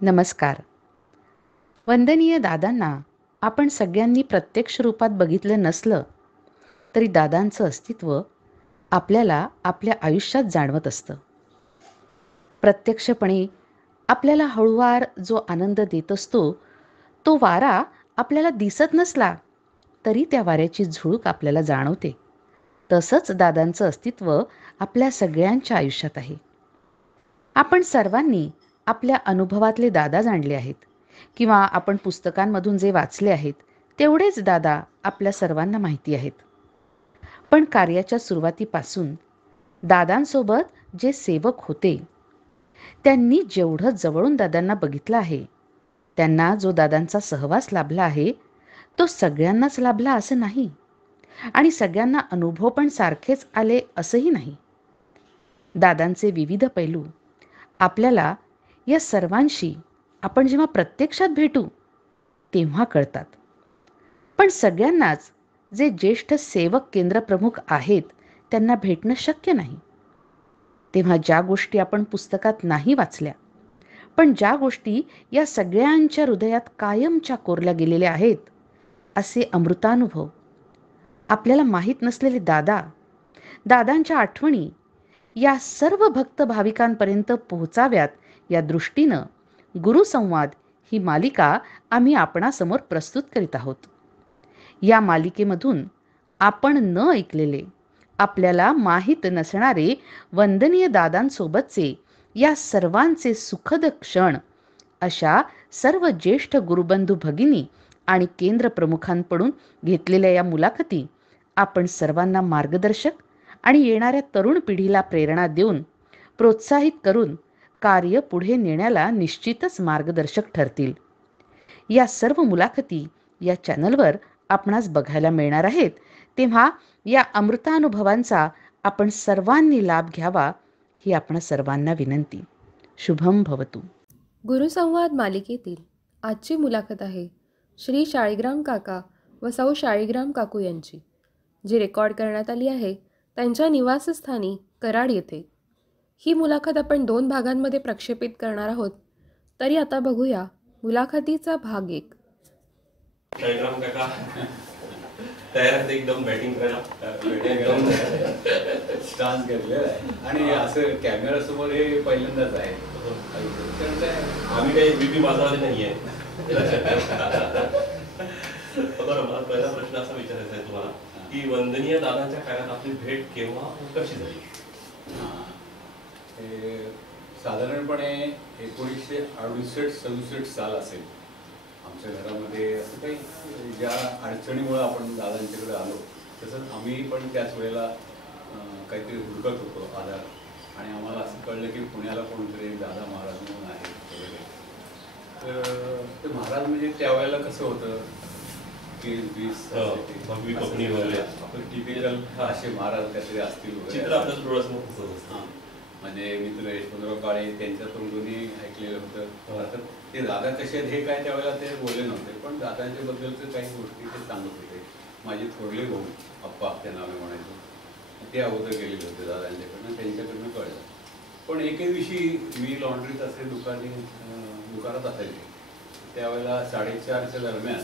नमस्कार. वंदनीय दादांना आपण सगळ्यांनी प्रत्यक्ष रूपात बघितलं नसलं तरी दादांचं अस्तित्व आपल्याला आपल्या आयुष्यात जाणवत असतं. प्रत्यक्षपणे आपल्याला हळूवार जो आनंद देत असतो, तो वारा आपल्याला दिसत नसला तरी त्या वाऱ्याची झुळूक आपल्याला जाणवते. तसंच दादांचं अस्तित्व आपल्या सगळ्यांच्या आयुष्यात आहे. आपण सर्वांनी आपल्या अनुभवातले दादा जाणले आहेत किंवा आपण पुस्तकांमधून जे वाचले आहेत तेवढेच दादा आपल्या सर्वांना माहिती आहेत. पण कार्याच्या सुरुवातीपासून दादांसोबत जे सेवक होते त्यांनी जेवढं जवळून दादांना बघितलं आहे, त्यांना जो दादांचा सहवास लाभला आहे तो सगळ्यांनाच लाभला असं नाही आणि सगळ्यांना अनुभव पण सारखेच आले असंही नाही. दादांचे विविध पैलू आपल्याला या सर्वांशी आपण जेव्हा प्रत्यक्षात भेटू तेव्हा कळतात. पण सगळ्यांनाच जे ज्येष्ठ सेवक केंद्रप्रमुख आहेत त्यांना भेटणं शक्य नाही. तेव्हा ज्या गोष्टी आपण पुस्तकात नाही वाचल्या, पण ज्या गोष्टी या सगळ्यांच्या हृदयात कायमच्या कोरल्या गेलेल्या आहेत, असे अमृतानुभव आपल्याला माहीत नसलेले दादा, दादांच्या आठवणी या सर्व भक्त भाविकांपर्यंत पोहोचाव्यात या दृष्टीनं गुरुसंवाद ही मालिका आम्ही आपणासमोर प्रस्तुत करीत आहोत. या मालिकेमधून आपण न ऐकलेले, आपल्याला माहीत नसणारे वंदनीय दादांसोबतचे या सर्वांचे सुखद क्षण अशा सर्व ज्येष्ठ गुरुबंधू भगिनी आणि केंद्रप्रमुखांकडून घेतलेल्या या मुलाखती आपण सर्वांना मार्गदर्शक आणि येणाऱ्या तरुण पिढीला प्रेरणा देऊन प्रोत्साहित करून कार्य पुढे नेण्याला निश्चितच मार्गदर्शक ठरतील. या सर्व मुलाखती या चॅनलवर आपणास बघायला मिळणार आहेत. तेव्हा या अमृतानुभवांचा आपण सर्वांनी लाभ घ्यावा ही आपण सर्वांना विनंती. शुभम भवतु. गुरुसंवाद मालिकेतील आजची मुलाखत आहे श्री शाळीग्राम काका व सौ शाळीग्राम काकू यांची, जी रेकॉर्ड करण्यात आली आहे त्यांच्या निवासस्थानी कराड येथे. ही मुलाखत आपण 2 भागांमध्ये प्रक्षेपित करणार आहोत. तरी आता बघूया मुलाखतीचा भाग 1. शाळीग्राम काका तयार आहेत एकदम बॅटिंग करायला, एकदम स्टान्स घेतलेला आहे आणि असं कॅमेरा समोर हे पहिल्यांदाच आहे. आम्ही काही बीबी माझावाले नाहीये. बरं, मला पहिला प्रश्न असा विचारायचा आहे तुम्हाला की वंदनीय दादांच्या काळात आपली भेट केव्हा कशी झाली? हे साधारणपणे 1968-67 साल असेल. आमच्या घरामध्ये असं काही ज्या अडचणीमुळे आपण दादांच्याकडे आलो, तसंच आम्ही पण त्याच वेळेला काहीतरी हुडकत होतो आधार, आणि आम्हाला असं कळलं की पुण्याला कोणतरी दादा महाराज म्हणून आहे वगैरे. तर ते महाराज म्हणजे त्यावेळेला कसं होतं की 20 आपण टिपिकल असे महाराज काहीतरी असतील वगैरे. म्हणजे मित्र यशवंतराव काळे त्यांच्या तोंडूनही ऐकलेलं होतं. आता ते दादा कसे आहेत हे काय त्यावेळेला ते बोलले नव्हते, पण दादांच्या बद्दलचं काही गोष्टी ते सांगत होते. माझे थोरले भाऊ अप्पा त्या नावे म्हणायचो, ते अगोदर गेलेले होते दादांच्याकडनं, त्यांच्याकडनं कळलं. पण एके दिवशी मी लॉन्ड्रीत असे दुकानात असायचे. त्यावेळेला 4:30च्या दरम्यान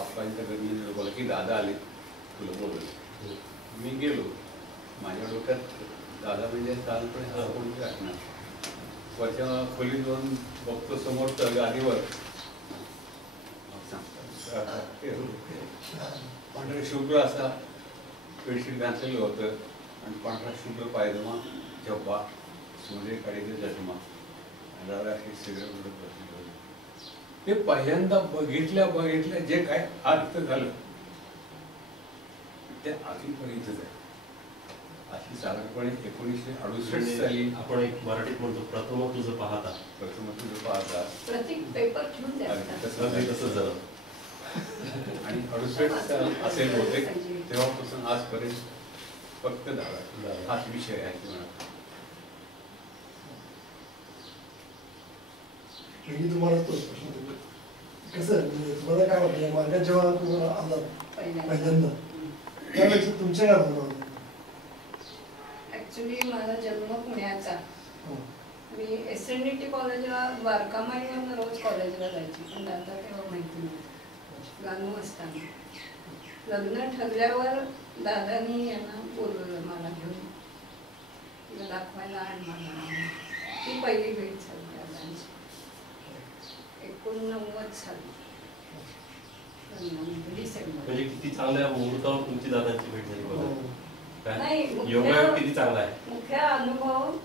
अप्पांच्या घरी बोला की दादा आले, तुला बोलवलं. मी गेलो. माझ्या डोक्यात दादा म्हणजे चालपणे कोणती असणार. वरच्या खोलीत जाऊन बघतो समोर तर गादीवर पांढरे शुभ्र असा बेडशीट घातलेलं होतं आणि पांढरा शुभ्र पायजमा, झब्बा, सोने काढीचे चष्मा, दादा अशी सिगरेट बसले होते. ते पहिल्यांदा बघितल्या जे काय अर्थ झालं ते अजून पण इथंच आहे. अशी साधारणपणे 1968 साली आपण एक मराठीत म्हणतो प्रथम तुझं पाहता प्रत्येक पेपर तसं झालं. आणि 68 साल असेल होते, तेव्हापासून आजपर्यंत फक्त दादा हाच विषय आहे. तुम्हाला तोच प्रश्न कसं तुम्हाला काय वाटतं मार्गात जेव्हा तुम्हाला आला पहिल्यांदा त्यावेळेस तुमच्या काय भावना होत्या? ऍक्च्युली माझा जन्म पुण्याचा मी SNDT कॉलेजला वारकामाईवरून रोज कॉलेजला जायची, पण दादा तेव्हा माहिती नव्हतं. गाणू असताना लग्न ठरल्यावर दादानी यांना बोलवलं मला घेऊन, तिला दाखवायला आणि मला. ती पहिली भेट झाली दादांची 89 साली डिसेंबर. म्हणजे किती चांगल्या मुहूर्तावर तुमची दादांची भेट झाली बघा. नाही, काय योगायोग किती चांगला आहे. मुख्य अनुभव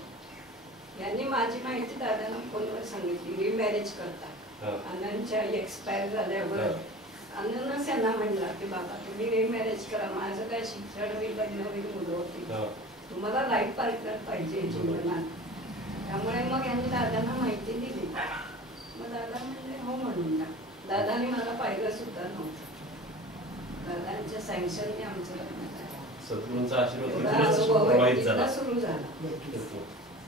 यांनी माझी माहिती दादांना फोनवर सांगितली. रिमॅरेज करतात आनंदच्या एक्सपायर झाल्यावर आनंदच यांना म्हणला की बाबा तुम्ही रिमॅरेज करा, माझं काय शिक्षण होईल, लग्न होईल, मुलं होती, तुम्हाला लाईफ पार्टनर पाहिजे जीवनात. त्यामुळे मग यांनी दादांना माहिती दिली. मग दादा म्हणजे हो म्हणून दादाने मला पाहिलं सुद्धा नव्हतं. दादांच्या सँक्शनने आमचं लग्न झालं. सद्गुरूंचा आशीर्वाद एवढा तिथूनच अनुभव प्रवाहित झाला. तिथनं सुरू झाला.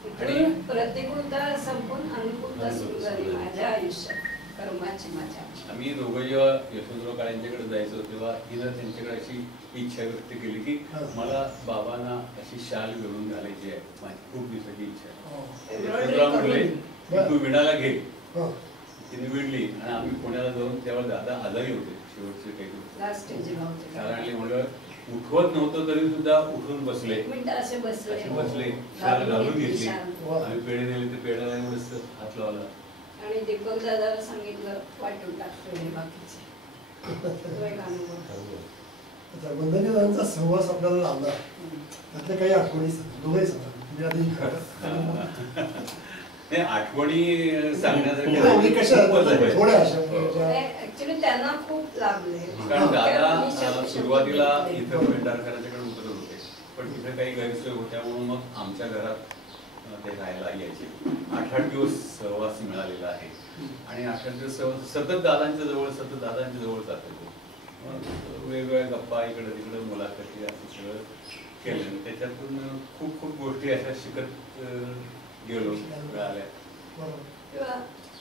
तिथून प्रतिकूलता संपून अनुकूलता सुरू झाली माझ्या आयुष्यात, कर्माची माझ्या. आम्ही दोघं जेव्हा यशवंतराव काळेंच्याकडे जायचो तेव्हा हिनं त्यांच्याकडे अशी इच्छा व्यक्त केली की मला बाबांना अशी शाल घेऊन घालायची आहे, माझी खूप दिवसाची इच्छा आहे. यशवंतराव म्हणले की तू विणाला घे. तिने विणली आणि आम्ही पुण्याला जाऊन तेव्हा दादा आजारी होते शेवटचे काही दिवस. कारण म्हणलं उठवत नव्हतं तरी सुद्धा उठून बसले, असे बसले, शाल घालून घेतली. आम्ही पेढे नेले तर पेढ्याला एवढंच हात लावला आणि दीपक दादाला सांगितलं वाटून टाकतो हे बाकीचे. वंदनीय दादांचा सहवास आपल्याला लावला, त्यातल्या काही आठवणी दोघंही सांगा. नाही, आठवणी सांगण्यासाठी ऍक्च्युली त्यांना खूप लाभले. कारण दादा सुरुवातीला इथं पेंढारकरांच्याकडे उतरत होते, पण तिथे काही गैरसोय होत्या म्हणून मग आमच्या घरात ते राहायला यायचे. 8-8 दिवस सहवास मिळालेला आहे आणि 8-8 दिवस सहवास सतत दादांच्या जवळ जात होतो. वेगवेगळ्या गप्पा इकडं तिकडं मुलाखती असं सगळं केलं. त्याच्यातून खूप खूप गोष्टी अशा शिकत गेलो मिळाल्या.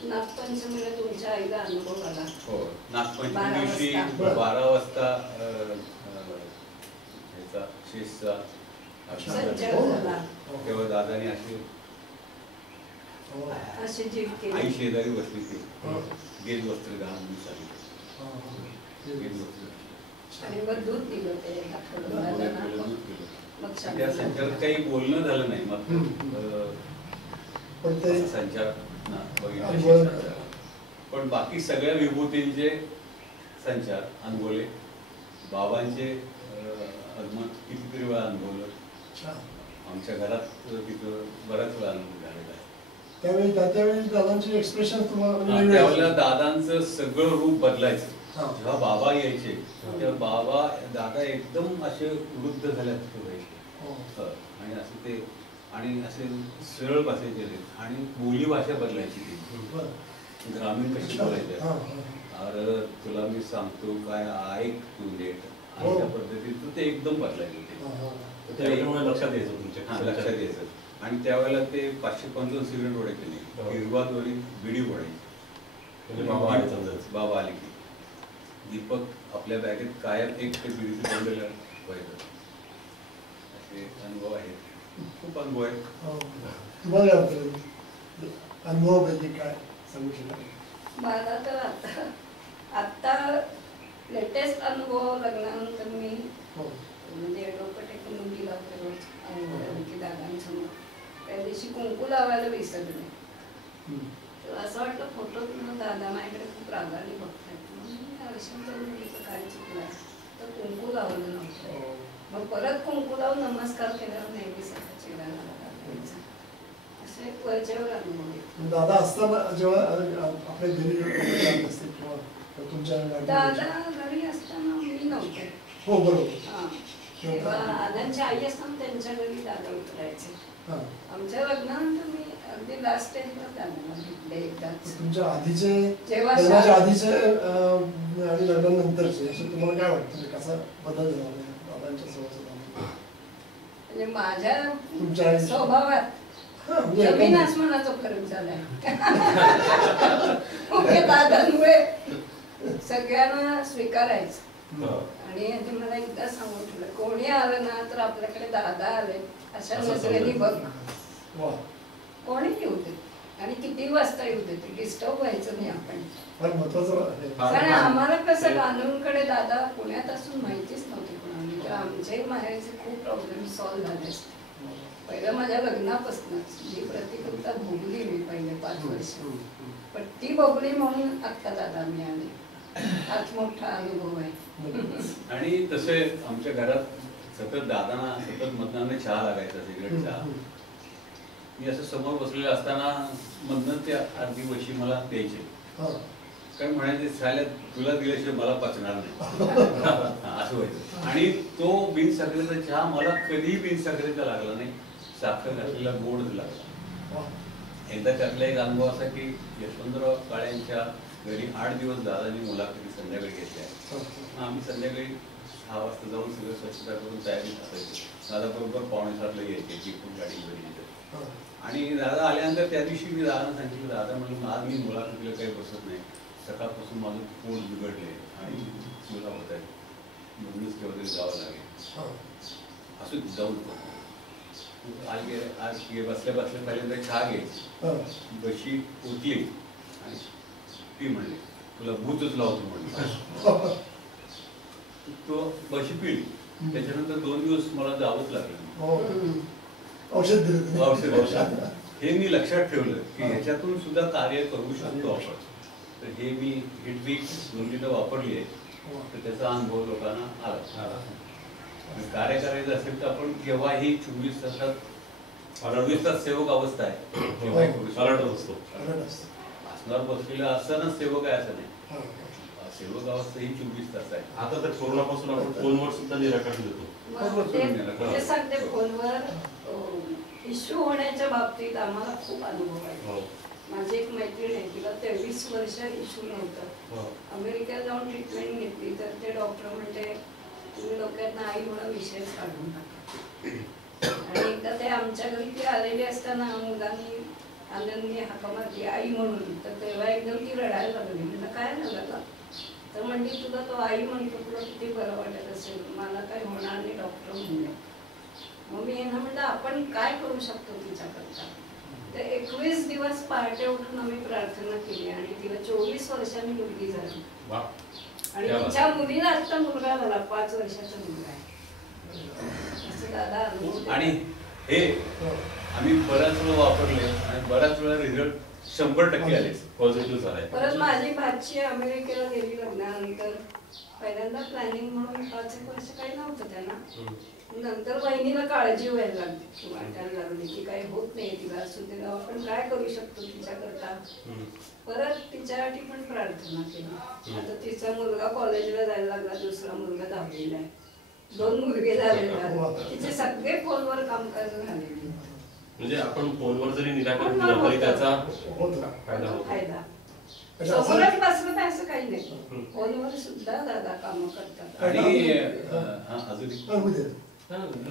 नागपंचमीला तुमच्या आईला अनुभव आला. हो, नागपंचमी दिवशी 12 वाजता ह्याचा शेषचा तेव्हा दादाने अशी जीव केली. आई शेजारी बसली ती गेज वस्त्र घालून म्हणून सांगितलं. गेज वस्त्र आणि मग दूध दिलं ते त्या संचारात काही बोलणं झालं नाही. मग संचार बघितलं, पण बाकी सगळ्या विभूतींचे संचार अनुभवले. बाबांचे आगमन कितीतरी वेळा अनुभवलं. आमच्या घरात तिथं बऱ्याच वेळा अनुभव झालेला आहे. त्यावेळी दादांचे एक्सप्रेशन त्यावेळेला दादांचं सगळं रूप बदलायचं. जेव्हा बाबा यायचे तेव्हा दादा एकदम असे वृद्ध झाल्यासारखे व्हायचे आणि असं ते आणि असे सरळ बसायचे आणि बोली भाषा बदलायची ती. ग्रामीण कशी बोलायचे, अरे तुला मी सांगतो काय ऐक तू नीट, अशा पद्धतीत ते एकदम बदलायचे. लक्षात यायचं तुमच्या, लक्षात यायचं. आणि त्यावेळेला ते 555 सिगरेट ओढायचे नाही, हिरवा दोरी बिडी ओढायची. बाबा आले की दीपक आपल्या बॅगेत कायम एक ते बिडीचं बंडल व्हायचं. असे अनुभव आहेत, खूप अनुभव आहेत. तुम्हाला अनुभव पाहिजे काय सांगू शकता? मला तर आता लेटेस्ट अनुभव लग्नानंतर मी म्हणजे डोकं टेकून मुलीला रोज की दादांसमोर त्या दिवशी कुंकू लावायला विसरले. असं वाटलं फोटो दादा माझ्याकडे खूप रागाने बघतायत. मुलीचं काय चुकलं तर कुंकू लावलं नव्हतं. मग परत कुंकू लावून नमस्कार केल्यावर नेहमी सकाळची असे वरच्यावर अनुभव. दादा असताना जेव्हा आपल्या घरी असते किंवा तुमच्या दादा घरी असताना मी नव्हते. हो बरोबर. तेव्हा आनंदची आई असताना त्यांच्या घरी दादा उतरायचे. आमच्या लग्नानंतर मी अगदी लास्ट टाइमला दादाला भेटले एकदाच. तुमच्या आधीचे जेव्हा आधीचे आणि लग्नानंतरचे असं तुम्हाला काय वाटतं, कसा बदल झाला दादांच्या सहवासात? म्हणजे माझ्या तुमच्या स्वभावात जमीन आसमानाचा फरक झालाय. दादांमुळे सगळ्यांना स्वीकारायचं. आणि मला एकदा सांगून ठेवलं, कोणी आलं ना तर आपल्याकडे दादा आले अशा नजरेने बघ. कोणीही येऊ दे आणि किती वाजता येऊ दे ते डिस्टर्ब व्हायचं नाही आपण. फार महत्वाचं आहे. कारण आम्हाला कसं कानूनकडे दादा पुण्यात असून माहितीच नव्हती कोणाला, तर आमच्याही माहेरचे खूप प्रॉब्लेम सॉल्व्ह झाले असते. पहिलं माझ्या लग्नापासूनच जी प्रतिकूलता भोगली मी पहिले 5 वर्ष, पण ती भोगली म्हणून आत्ता दादा मी आले. हाच मोठा अनुभव आहे. आणि तसे आमच्या घरात सतत दादांना सतत मधनाने चहा लागायचा, सिगरेट चहा. मी असं समोर बसलेलं असताना मधनं ते अर्धी वशी मला द्यायचे. काय म्हणायचे, साल्या तुला दिल्याशिवाय मला पचणार नाही असं व्हायचं. आणि तो बिनसाखरेचा चहा मला कधीही बिनसाखरेचा लागला नाही, साखर घातलेला गोड लागला. एकदा त्यातला एक अनुभव असा की यशवंतराव काळेंच्या घरी 8 दिवस दादांनी मुलाखती संध्याकाळी घेतल्या. आम्ही संध्याकाळी 6 वाजता जाऊन सगळं स्वच्छता करून तयारी असायची. दादा बरोबर 5:45ला यायचे, जिथून गाडी घरी यायची. आणि दादा आल्यानंतर त्या दिवशी मी दादांना सांगितलं, दादा म्हणून आज मी मुलाखतीला काही बसत नाही, सकाळपासून माझं पोट बिघडले आणि मुला होत आहे, म्हणूनच केव्हा तरी जावं लागेल. असं जाऊन आज बसल्या बसल्या पहिल्यांदा चहा घ्यायची, बशी उठली आणि ती म्हणली तुला भूतच लावतो म्हणली. तो बशी पिली. त्याच्यानंतर 2 दिवस मला जावंच लागलं. औषध हे मी लक्षात ठेवलं की ह्याच्यातून सुद्धा कार्य करू शकतो आपण. तर हे मी ही ट्रिक 2-3 वापरली आहे, तर त्याचा अनुभव लोकांना आला. कार्य करायचं असेल तर आपण केव्हाही 24 तासात 24 तास सेवक अवस्था आहे, केव्हाही करू शकतो. असणार बसलेला असताना सेवक आहे असं नाही, सेवक अवस्था ही 24 तास आहे. आता तर कोरोनापासून आपण फोनवर सुद्धा निराकरण देतो. ते सांगते, फोनवर इश्यू होण्याच्या बाबतीत आम्हाला खूप अनुभव आहे. माझी एक मैत्रीण आहे, तिला 23 वर्ष इश्यू नव्हतं. अमेरिकेला जाऊन ट्रीटमेंट घेतली तर ते डॉक्टर म्हणते तुम्ही डोक्यात आई म्हणून विषयच काढून टाका. आणि एकदा ते आमच्या घरी ती आलेली असताना मुलांनी आनंदी हाका मारली आई म्हणून, तर तेव्हा एकदम ती रडायला लागली. म्हणजे काय लागला तर म्हणजे तुला तो आई म्हणतो, तुला किती बरं वाटत असेल. मला काही होणार नाही डॉक्टर म्हणले. मग मी यांना म्हटलं आपण काय करू शकतो तिच्याकरता. तर 21 दिवस पहाटे उठून आम्ही प्रार्थना केली आणि तिला 24 वर्षांनी मुलगी झाली. आणि तिच्या मुलीला आता मुलगा झाला, 5 वर्षाचा मुलगा आहे. असं दादा अनुभव. आणि हे आम्ही बऱ्याच वेळा वापरले आणि बऱ्याच वेळा रिझल्ट 100% आले, पॉझिटिव्ह झाले. परत माझी भाची अमेरिकेला गेली लग्नानंतर. पहिल्यांदा प्लॅनिंग म्हणून 5 वर्ष काही नव्हतं त्यांना. नंतर बहिणीला काळजी व्हायला लागली, वाटायला लागली की काही होत नाही तिला, असू दे आपण काय करू शकतो तिच्याकरता. परत तिच्यासाठी पण प्रार्थना केली. आता तिचा मुलगा कॉलेजला जायला लागला, दुसरा मुलगा 10वीला आहे, 2 मुलगे झालेले. तिचे सगळे फोनवर कामकाज झालेले. म्हणजे आपण फोनवर जरी निराकरण केलं तरी त्याचा फायदा होतो. समोरच बसलं तर असं काही नाही, फोनवर सुद्धा दादा कामं करतात. आणि अजून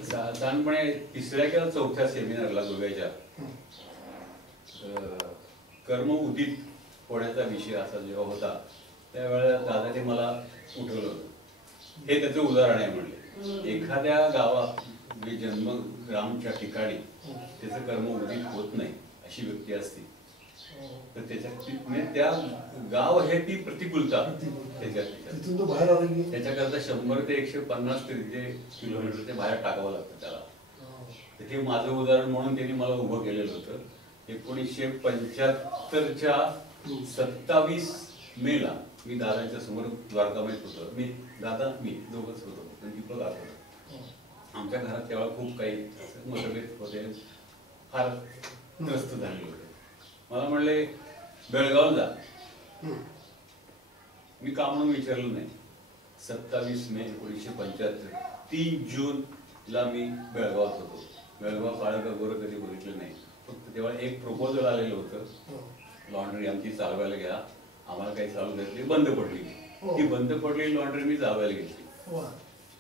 साधारणपणे 3ऱ्या किंवा 4थ्या सेमिनारला गोव्याच्या कर्म उदित होण्याचा विषय असा जेव्हा होता, त्यावेळेला दादाने मला उठवलं होतं. हे त्याचं उदाहरण आहे. म्हणले एखाद्या गावात जन्मग्रामच्या ठिकाणी त्याचं कर्म उदित होत नाही अशी व्यक्ती असते, तर त्याच्यात त्या गाव हे ती प्रतिकूलता त्याच्याकरता 100 ते 150 किलोमीटरच्या बाहेर टाकावं लागतं त्याला. तर हे माझं उदाहरण म्हणून त्यांनी मला उभं केलेलं होतं. 1975च्या 27 मेला मी दादांच्या समोर द्वारकामाईत होतो. मी दोघंच होतो आणि दीपक होतो. आमच्या घरात तेव्हा खूप काही मतभेद होते, फार त्रस्त झाले होते. मला म्हणले बेळगावला जा. मी का म्हणून विचारलं नाही. 27 मे 1975, 3 जूनला मी बेळगावात होतो. बेळगाव काळं गोरं कधी बघितलं नाही. फक्त तेव्हा एक प्रपोजल आलेलं होतं, लॉन्ड्री आमची चालवायला घ्या. आम्हाला काही चालू घेतली, बंद पडली. ती बंद पडलेली लॉन्ड्री मी चालवायला घेतली.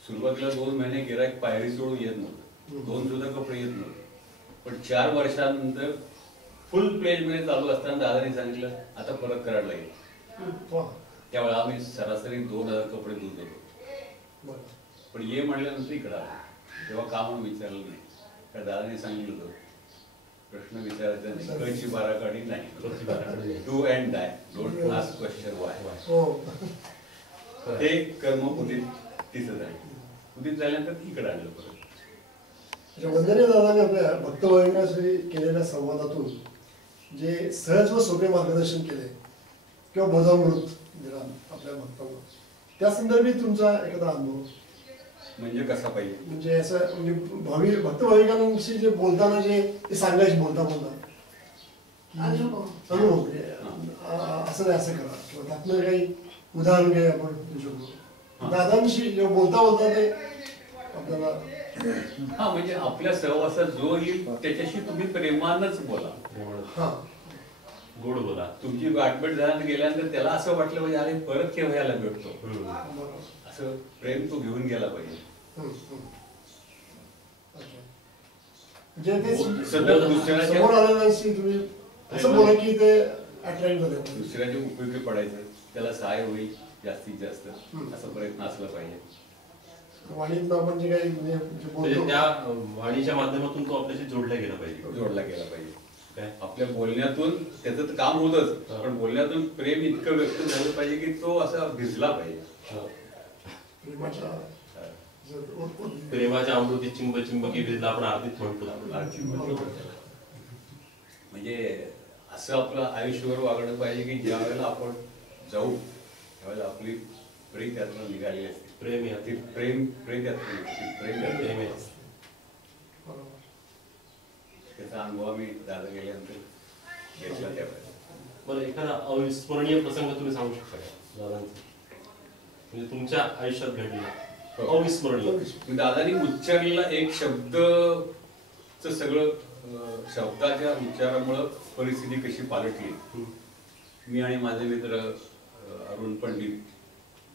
सुरुवातीला 2 महिने गिराईक पायरी सोडून येत नव्हतं, 2 सुद्धा कपडे येत नव्हते. पण 4 वर्षानंतर फुल प्लेज मध्ये चालू असताना दादाने सांगितलं आता परत करायला लागेल. त्यावेळेला आम्ही सरासरी 2000 कपडे धुत होतो. पण म्हणल्यानंतर इकडं आलं तेव्हा का म्हणून विचारलं नाही. तर दादाने सांगितलं होतं प्रश्न विचारायचा नाही, कळची बाराखडी नाही, कळची बाराखडी नाही. Do and die, don't ask question why. हो. ते कर्म उदित तिथं झाले. उदित झाल्यानंतर इकडे आणलं परत. वंदनीय दादाने आपल्या भक्तभाविकांशी केलेल्या संवादातून जे सहज व सोपे मार्गदर्शन केले किंवा बोधामृत दिला आपल्या भक्तांना, त्या संदर्भी तुमचा एखादा अनुभव म्हणजे कसा पाहिजे? म्हणजे असं म्हणजे भक्तभाविकांशी जे बोलताना जे ते सांगायचे बोलता अनुभव. अनुभव म्हणजे असं नाही असं करा किंवा त्यातनं काही उदाहरण काही आपण देऊ शकतो. दादांशी जेव्हा बोलता ते आपल्याला हा म्हणजे आपल्या सहवासात जो येईल त्याच्याशी तुम्ही प्रेमानच बोला. हा गोड बोला. तुमची गाठभेट झाल्यानंतर गेल्यानंतर त्याला असं वाटलं पाहिजे अरे परत केव्हा यायला भेटतो, असं प्रेम तो घेऊन गेला पाहिजे. म्हणजे ते सतत दुसऱ्याच्या समोर आलेल्यांशी तुम्ही असं बोला की ते अट्रॅक्ट झाले. दुसऱ्याच्या उपयोगी पडायचं, त्याला सहाय्य होईल जास्तीत जास्त असा प्रयत्न असला पाहिजे. वाणीत आपण जे काही म्हणजे म्हणजे त्या वाणीच्या माध्यमातून तो आपल्याशी जोडला गेला पाहिजे. जोडला गेला पाहिजे. काय आपल्या बोलण्यातून त्याचं तर काम होतच, पण बोलण्यातून प्रेम इतकं व्यक्त झालं पाहिजे की तो असा भिजला पाहिजे. प्रेमाच्या अमृती चिंब चिंबकी भिजला आपण आरतीत म्हणतो. म्हणजे असं आपलं आयुष्यभर वागणं पाहिजे की ज्या वेळेला आपण जाऊ त्यावेळेला आपली प्रेम त्यातून निघाली असते. प्रेम या ती प्रेम त्यातून प्रेम प्रेम आहे. त्याचा अनुभव आम्ही दादा गेल्यानंतर घेतला त्यावेळेला. बरं, एखादा अविस्मरणीय प्रसंग तुम्ही सांगू शकता का दादांचा, म्हणजे तुमच्या आयुष्यात घडलेला अविस्मरणीय? दादानी उच्चारलेला एक शब्दच सगळं शब्दाच्या उच्चारामुळं परिस्थिती कशी पालटली. मी आणि माझे मित्र अरुण पंडित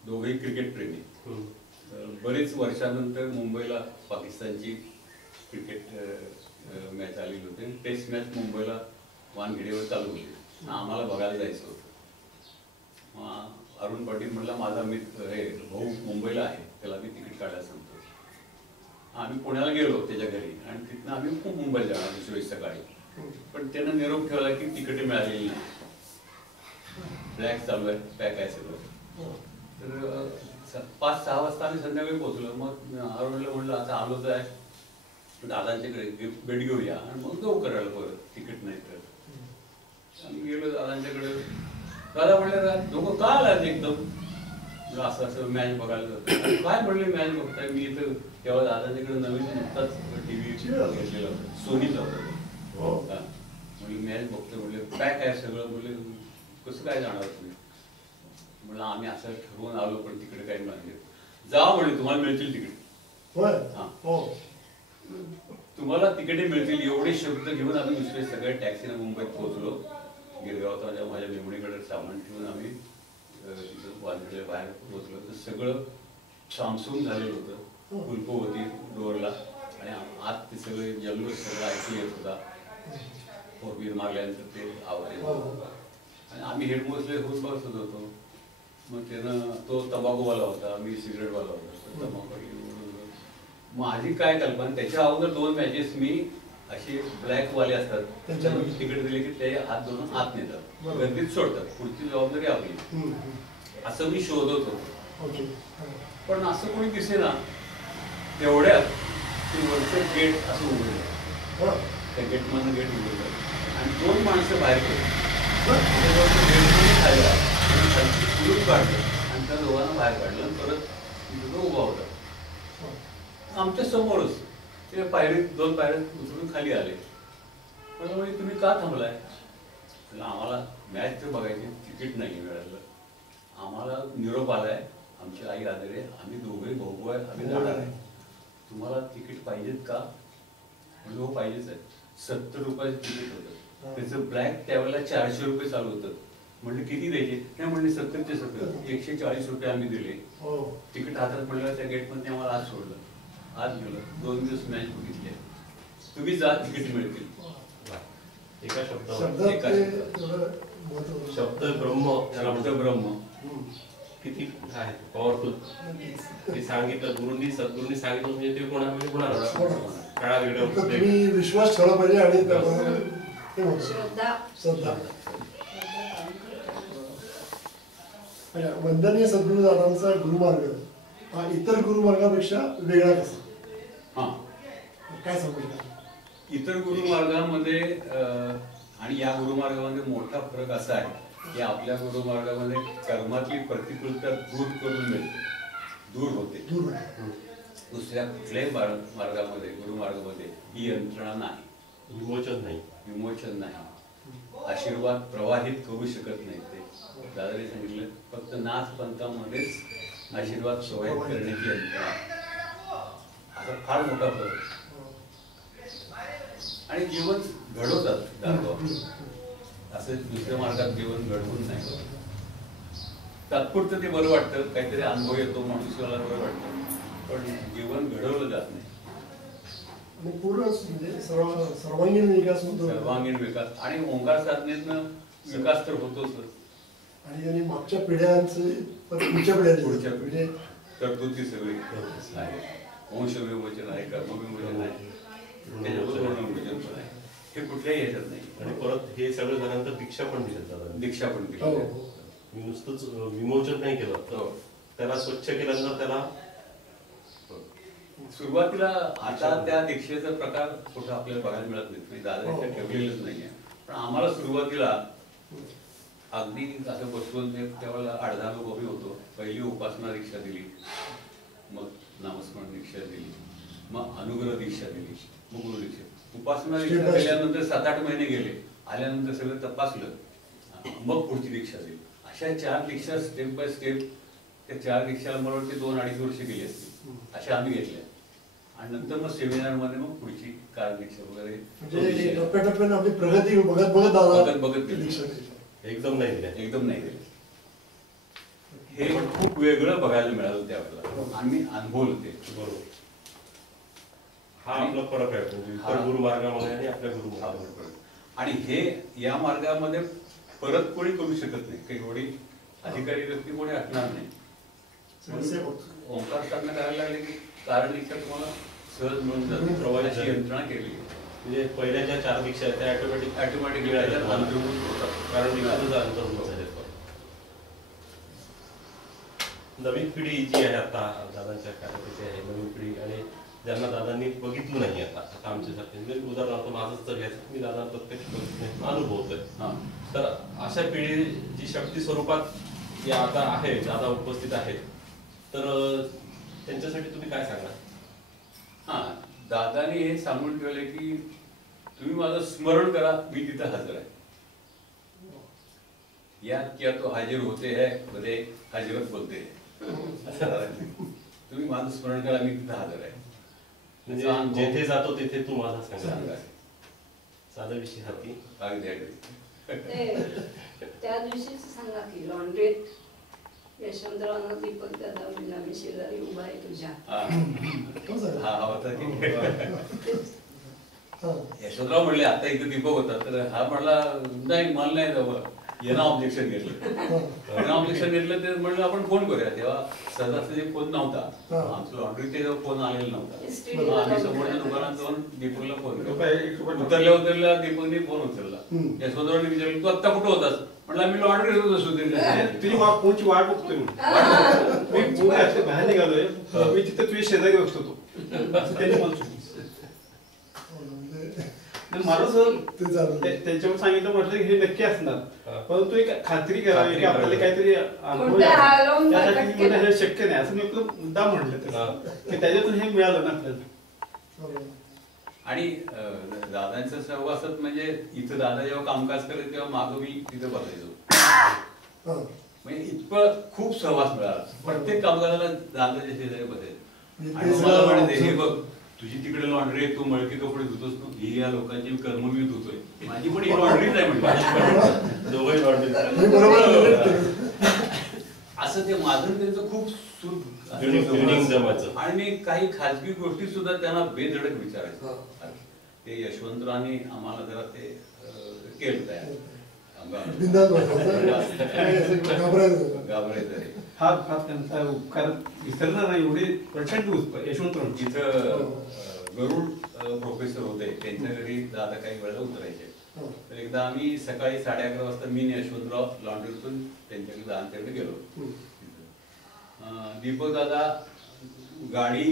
दोघेही क्रिकेट प्रेमी. बरेच वर्षानंतर मुंबईला पाकिस्तानची क्रिकेट मॅच आलेली होती. टेस्ट मॅच मुंबईला वानखेडेवर चालू होती. आम्हाला बघायला जायचं होतं. अरुण पाटील म्हटला माझा मित्र हे भाऊ मुंबईला आहे, त्याला मी तिकीट काढायला सांगतो. आम्ही पुण्याला गेलो त्याच्या घरी आणि तिथनं आम्ही खूप मुंबईला जाणार दुसऱ्या दिवशी सकाळी. पण त्यानं निरोप ठेवला की तिकीट मिळालेली नाही, ब्लॅक चालू आहे, पॅक आहे सगळं. तर 5-6 वाजता आम्ही संध्याकाळी पोहोचलो. मग अरुणला म्हणलं आता आलोच आहे, दादांच्याकडे भेट घेऊया आणि मग जाऊ करायला परत, तिकीट नाही तर. आम्ही गेलो दादांच्याकडे. दादा म्हणले दोघं का आला एकदम असं असं मॅच बघायला जातो. काय म्हणले मॅच बघताय? मी इथं तेव्हा दादांच्याकडे नवीन नुकताच टीव्ही घेतलेला होता, सोनीचा होता. म्हणले मॅच बघतोय, म्हणले पॅक आहे सगळं. म्हणले कसं काय जाणार तुम्ही? म्हणलं आम्ही असं ठरवून आलो पण तिकडे काही मिळाले. जा म्हणे तुम्हाला मिळतील तिकीट. तुम्हाला तिकीटे मिळतील एवढे शब्द घेऊन आम्ही दुसरे सगळे टॅक्सीने मुंबईत पोहोचलो. गिरगावचा माझ्या मेमणीकडे सामान ठेवून आम्ही तिथं वानखेडे बाहेर पोहोचलो. तर सगळं सामसूम झालेलं होतं. कुलपं होती डोअरला आणि आत ते सगळे जल्लोष सगळं ऐकू येत होता. 4 व्हीलर मारल्यानंतर ते आवाज आणि आम्ही हेड मोसले होऊन बसत होतो. मग त्यानं तो तंबाखूवाला होता, मी सिगरेटवाला होता. तंबाखू माझी काय कल्पना, त्याच्या अगोदर 2 मॅचेस मी असे ब्लॅकवाले असतात तिकीट दिले की ते हात धरून आत नेतात, गर्दीत सोडतात, पुढची जबाबदारी आपली. असं मी शोधत होतो. पण असं कोणी दिसेना. तेवढ्यात ते वरचं गेट असं उघडलं, त्या गेटमधनं गेट उघडलं आणि 2 माणसं बाहेर गेली. खाली कुलूप काढलं आणि त्या दोघांना बाहेर काढलं आणि परत तिथं तो उभा होता आमच्या समोरच. ते पायरीत 2 पायऱ्यात उतरून खाली आले. पण तुम्ही का थांबलाय? आम्हाला मॅच तर बघायची, तिकीट नाही मिळालं. आम्हाला निरोप आलाय, आमची आई आजारी आहे, आम्ही दोघेही भाऊ आहे, आम्ही जाणार आहे. तुम्हाला तिकीट पाहिजेत का? म्हणजे हो पाहिजेच आहे. 70 रुपयाचं तिकीट होतं. त्याचं ब्लॅक त्यावेळेला 400 रुपये चालू होतं. म्हणजे किती द्यायचे? नाही म्हणले 70 ते 70 140 रुपये आम्ही दिले. तिकीट हातात पडलं. त्या गेटमध्ये आम्हाला आज सोडलं, आज गेलं. 2 दिवस मॅच बघितली. तुम्ही जा, तिकीट मिळतील. एका शब्दावर शब्द ब्रह्म. शब्द ब्रह्म किती आहे पॉवरफुल. ते सांगितलं गुरुंनी, सद्गुरूंनी सांगितलं म्हणजे ते कोणाला काळा वेगळं फक्त तुम्ही विश्वास ठेवला पाहिजे आणि त्यामध्ये ते होतं. श्रद्धा श्रद्धा. वंदनीय सद्गुरू दादांचा गुरुमार्ग हा इतर गुरुमार्गापेक्षा वेगळा कसा? हां, काय सांगू शकाल? इतर गुरुमार्गामध्ये आणि या गुरुमार्गामध्ये मोठा फरक असा आहे की आपल्या गुरुमार्गामध्ये कर्मातली प्रतिकूलता दूर होते. दूर दुसऱ्या कुठल्याही मार्गामध्ये गुरुमार्गामध्ये ही यंत्रणा नाही, विमोचन नाही, आशीर्वाद प्रवाहित करू शकत नाही. ते दादाने सांगितलं फक्त नाथ पंथामध्येच आशीर्वाद प्रवाहित करण्याची यंत्रणा. असा फार मोठा फरक. आणि जीवन घडवतात दादा, असं दुसऱ्या मार्गात जीवन घडवून नाही. तात्पुरतं ते बरं वाटतं, काहीतरी अनुभव येतो, मनुष्याला बरं वाटतं, पण जीवन घडवलं जात नाही. आणि पूर्ण म्हणजे सर्वांगीण विकास होतो. सर्वांगीण विकास आणि ओंकार साधनेतनं विकास तर होतोच. आणि त्यांनी मागच्या पिढ्यांचे पुढच्या पुढच्या म्हणजे तरतुदी सगळी आहे. वंश विमोचन आहे, कर्म विमोचन आहे, विमोचन पण आहे. हे कुठल्याही ह्याच्यात नाही. आणि परत हे सगळं झाल्यानंतर दीक्षा पण दिली. दीक्षा पण दिली. मी नुसतंच विमोचन नाही केलं, तर त्याला स्वच्छ केल्यानंतर त्याला सुरुवातीला आता त्या दीक्षेचा प्रकार कुठं आपल्याला बघायला मिळत नाही, दादा ठेवलेलंच नाहीये. पण आम्हाला सुरुवातीला अगदी असं बसवून त्यावेळेला 8-10 लोक उभे होतो. पहिली उपासना दीक्षा दिली, मग नामस्मरण दीक्षा दिली, मग अनुग्रह दीक्षा दिली, मग गुरु दीक्षा. उपासना दीक्षा दिल्यानंतर 7-8 महिने गेले, आल्यानंतर सगळं तपासलं, मग पुढची दीक्षा दिली. अशा 4 दीक्षा स्टेप बाय स्टेप. त्या 4 दीक्षाला मला वाटते 2-2.5 वर्ष गेली असतील, अशा आम्ही घेतल्या. आणि नंतर मग सेमिनार मध्ये मग पुढची कारण दीक्षा वगैरे म्हणजे टप्प्याटप्प्याने आपली प्रगती बघत दीक्षा एकदम नाही दिल्या. एकदम नाही दिले. हे खूप वेगळं बघायला मिळालं त्यावेळेला. आम्ही अनुभवलं ते. बरोबर. हा आपला फरक आहे म्हणजे इतर गुरुमार्गामध्ये आणि आपल्या गुरुमार्गामध्ये. आणि हे या मार्गामध्ये परत कोणी करू शकत नाही, काही एवढी अधिकारी व्यक्ती कोणी असणार नाही. ओंकार साधना करायला लागले की कारण दीक्षा तुम्हाला सहज मिळून जाते. प्रवाहाची यंत्रणा केली म्हणजे पहिल्या ज्या 4 दीक्षा आहेत त्या ऑटोमॅटिक अंतर्भूत होतात. कारण दीक्षाचं अंतर्भूत झाले. नवीन पिढी जी आहे आता दादांच्या कार्याची आहे, नवीन पिढी आणि ज्यांना दादांनी बघितलं नाही आता आमच्यासाठी, म्हणजे उदाहरणार्थ माझंच तर घ्यायचं, मी दादा प्रत्यक्ष अनुभवतोय. तर अशा पिढी जी शक्ती स्वरूपात या आता आहे, दादा उपस्थित आहेत, तर त्यांच्यासाठी तुम्ही काय सांगणार? दादाने हे सांगून ठेवले की तुम्ही माझं स्मरण करा, मी तिथं हजर आहे. या क्या तो हाजीर होते है बरे हाजीरत बोलते है. तुम्ही माझं स्मरण करा, मी तिथं हजर आहे. म्हणजे जेथे जातो तिथे तू माझा सांगा. साधा विषय हाती त्या दिवशीच सांगा की लॉन्ड्रीत यशवंतराव दीपक दादा म्हणला मी शेजारी उभा आहे तुझ्या. यशवंतराव म्हणले आता इथे दीपक होता, तर हा म्हणला नाही मला नाही जावं. यांना ऑब्जेक्शन घेतलं ते म्हणलं आपण फोन करूया. तेव्हा सहजासहजी फोन नव्हता, आमचं लॉन्ड्रीचे फोन आलेला नव्हता. आम्ही समोरच्या दुकानात जाऊन दीपकला फोन केला. उतरल्या दीपकने फोन उचलला. यशवंतरावने विचारलं तू आत्ता कुठं होतास? म्हणला मी लॉन्ड्री होत असू तुझी फोनची वाट बघतोय. मी बाहेर निघालोय, मी तिथे तुझी शेजारी बसतो. मला त्यांच्यावर सांगितलं म्हटलं हे नक्की असणार, परंतु एक खात्री करावी की आपल्याला काहीतरी अनुभव त्यासाठी हे शक्य नाही असं मी मुद्दा म्हटलं की त्याच्यातून हे मिळालं ना आपल्याला. आणि दादांचं सहवासात म्हणजे इथं दादा जेव्हा कामकाज करायचं तेव्हा मागं मी तिथं बसायचो. म्हणजे इतकं खूप सहवास मिळाला. प्रत्येक कामगाराला दादाच्या शेजारी बसायचं. आणि मला म्हणायचं हे बघ तुझी तिकडे लॉन्ड्री आहे, तू मळके कपडे धुतोस ना, ही या लोकांची कर्म मी धुतोय, माझी पण ही लॉन्ड्रीच आहे म्हणजे दोघंही लॉन्ड्री. असं ते माझं त्यांचं खूप आणि काही खाजगी गोष्टी सुद्धा त्यांना बेधडक विचारायचं. ते यशवंतरावांनी आम्हाला जरा ते केलं तयार. घाबरायचं हा त्यांचा उपकार विसरणार नाही एवढे प्रचंड यशवंतराव. जिथं गरुड प्रोफेसर होते, त्यांच्या घरी दादा काही वेळेला उतरायचे. तर एकदा आम्ही सकाळी 11:30 वाजता मी यशवंतराव लॉन्ड्रीतून त्यांच्याकडे दादांच्याकडे गेलो. दीपक दादा गाडी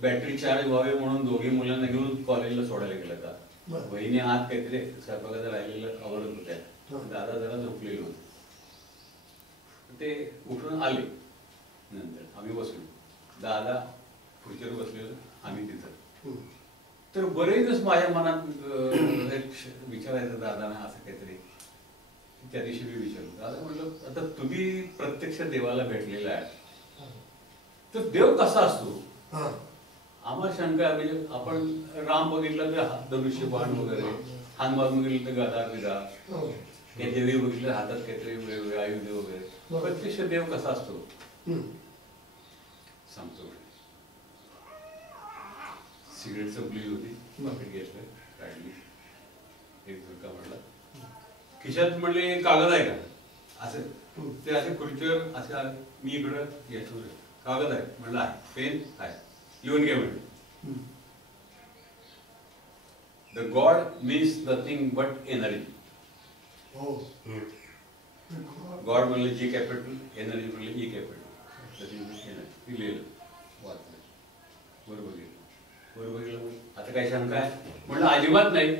बॅटरी चार्ज व्हावी म्हणून दोघी मुलांना घेऊन कॉलेजला सोडायला गेला होता. बहिणी आत काहीतरी स्वयंपाकाचं राहिलेलं आवडत होत्या. दादा जरा झोपलेले होते. ते उठून आले. नंतर आम्ही बसलो, दादा खुर्चीवर बसलेलो, आम्ही तिथं. तर बरेच दिवस माझ्या मनात एक विचारायचं दादांना असं काहीतरी. त्या दिवशी मी विचारलो, दादा म्हटलं आता तुम्ही प्रत्यक्ष देवाला भेटलेला आहे, तर देव कसा असतो? आम्हाला शंका आहे. म्हणजे आपण राम बघितलं तर धनुष्यबाण वगैरे, हनुमान बघितलं तर गदा बिदा, देवी बघितलं हातात काहीतरी वेगवेगळे आयुध वगैरे. प्रत्यक्ष देव कसा असतो सांगतो. सिगरेट संपली होती, पाकिट घेतलं, काढली, एक झुरका म्हणला, खिशात म्हणले कागद आहे का? असं ते असे खुर्चीवर असे, मी इकडं याच्यावर कागद आहे म्हणलं, आहे. पेन आहे, लिहून घे म्हणलं. The God means nothing but energy. God म्हणलं जी कॅपिटल, एनर्जी म्हणलं ई कॅपिटल. एनर्जी लिहिलं, वाचलं, बरोबर लिहिलं, बरोबर लिहिलं. आता काय शंका आहे म्हणलं? अजिबात नाही,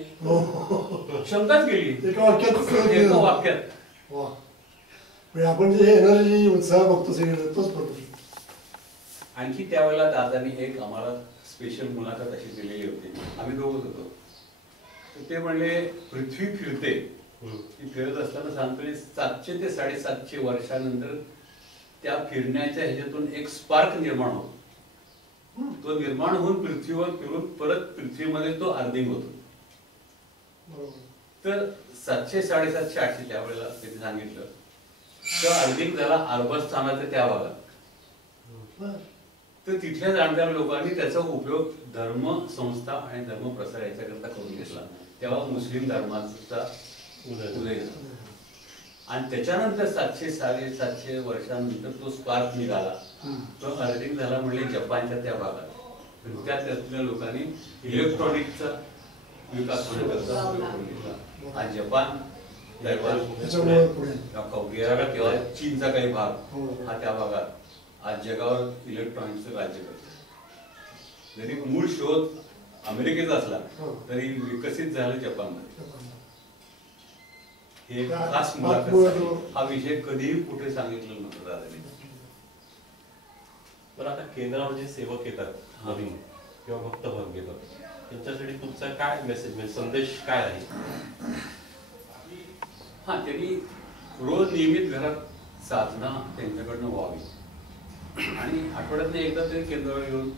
शंकाच गेली एका वाक्यात. आपण जे एनर्जी उत्साह बघतो सगळे तोच बघतो. आणखी त्यावेळेला दादानी एक आम्हाला स्पेशल मुलाखत अशी दिलेली होती. आम्ही दोघंच होतो. तर ते म्हणले पृथ्वी फिरते, ती फिरत असताना सांगतो 700 ते 750 वर्षानंतर त्या फिरण्याच्या ह्याच्यातून एक स्पार्क निर्माण होतो. तो निर्माण होऊन पृथ्वीवर फिरून परत पृथ्वीमध्ये तो अर्धिंग होतो. तर 700, 750, 800 त्यावेळेला त्यांनी सांगितलं. तो अर्धिंग झाला अरबस्थानाच्या त्या भागात. तर तिथल्या जाणत्या लोकांनी त्याचा उपयोग धर्म संस्था आणि धर्म प्रसार याच्याकरता करून घेतला. तेव्हा मुस्लिम धर्माचा उदय झाला. आणि त्याच्यानंतर 700, 750 वर्षांनंतर तो स्पार्क निघाला, तो अर्थिंग झाला म्हणजे जपानच्या त्या भागात. त्यातल्या लोकांनी इलेक्ट्रॉनिकचा विकास होण्याकरता उपयोग करून घेतला. आज जपान, किंवा चीनचा काही भाग हा त्या भागात आज जगावर इलेक्ट्रॉनिक्सचं राज्य करतो. जरी मूळ शोध अमेरिकेचा असला तरी विकसित झालं जपानमध्ये. हे खास मुलाखत. हा विषय कधीही कुठे सांगितलं नव्हतं दादाने. पण आता केंद्रावर जे सेवक येतात नवीन किंवा भक्त भाग घेतात, त्यांच्यासाठी तुमचा काय मेसेज, म्हणजे संदेश काय आहे? हा, त्यांनी रोज नियमित घरात साधना त्यांच्याकडनं व्हावी आणि आठवड्यात एकदा तरी केंद्रावर येऊन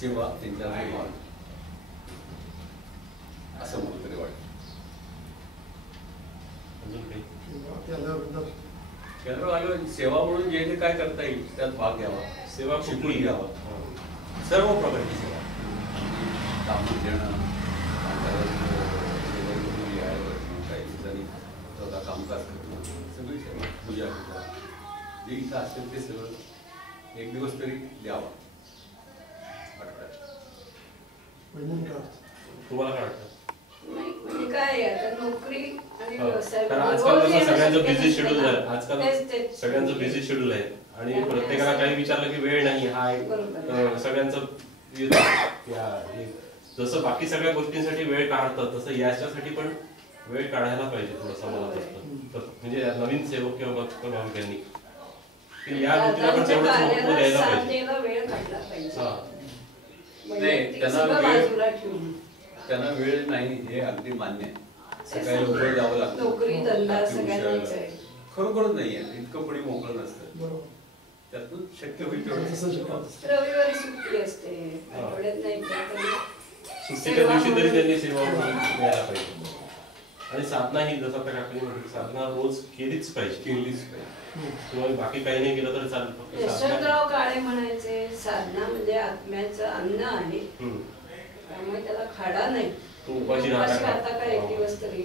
सेवा त्यांच्याकडे व्हावी असं मला तरी वाटतं. केंद्रावर आल्यावर सेवा म्हणून जे जे काय करता येईल त्यात भाग घ्यावा, सेवा शिकून घ्यावा. सर्व प्रकारची सेवा, तांबूळ देणं, काही ठिकाणी कामकाज करणं, सगळी सेवा, पूजा करणं, जे इथं असेल ते सगळं एक दिवस तरी द्यावा. तुम्हाला काय वाटतं? म्हणजे काय आता नोकरी आणि व्यवसाय, आजकाल सगळ्यांचं बिझी शेड्यूल आहे. आजकाल सगळ्यांचं बिझी शेड्यूल आहे आणि प्रत्येकाला काही विचारलं की वेळ नाही. हा सगळ्यांचं जसं बाकी सगळ्या गोष्टींसाठी वेळ काढतात तसं याच्यासाठी पण वेळ काढायला पाहिजे थोडासा. मला वाटतं म्हणजे नवीन सेवक किंवा भक्त भाविकांनी या गोष्टीला पण तेवढंच महत्त्व द्यायला पाहिजे. वेळ काढला पाहिजे. नाही, त्यांना वेळ नाही हे अगदी मान्य आहे. सकाळी लवकर जावं लागतं, नोकरी धंदा सगळ्यांनाच आहे. खरोखरच नाही आहे, इतकं पुढे मोकळं नसतं. त्यातून शक्य होईल तेवढं. रविवारी सुट्टी असते, आठवड्यात नाही सुट्टीच्या दिवशी तरी त्यांनी सेवा द्यायला पाहिजे. आणि साधना ही जसं आता काकडी म्हटली, साधना रोज केलीच पाहिजे. किंवा बाकी काही नाही केलं तर चालेल. यशवंतराव काळे म्हणायचे साधना म्हणजे आत्म्याचं अन्न आहे, त्यामुळे त्याला खाडा नाही. उपाशी राहता का एक दिवस तरी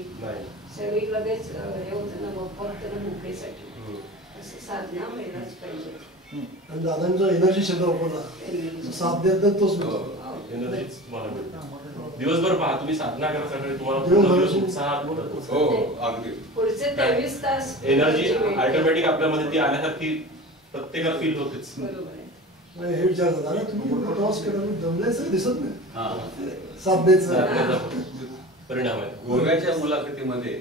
सगळी लगेच हे होतं ना, फक्त भुकेसाठी. असं साधना व्हायलाच पाहिजे. आणि दादांचा एनर्जी शब्द वापरला, साथ देत तोच. एनर्जीच तुम्हाला मिळते. दिवसभर पहा तुम्ही साधना करा सकाळी, तुम्हाला दिवसभर पूर्ण दिवस उत्साहात भरतो. हो अगदी पुढचे 23 तास एनर्जी ऑटोमॅटिक आपल्यामध्ये ती आल्यासारखी प्रत्येकाला फील होतेच. बरोबर आहे. म्हणजे हे विचारतात, अरे तुम्ही प्रवास केला जमल्याचं दिसत नाही हा साधनेचं. परिणाम आहे. गोव्याच्या मुलाखतीमध्ये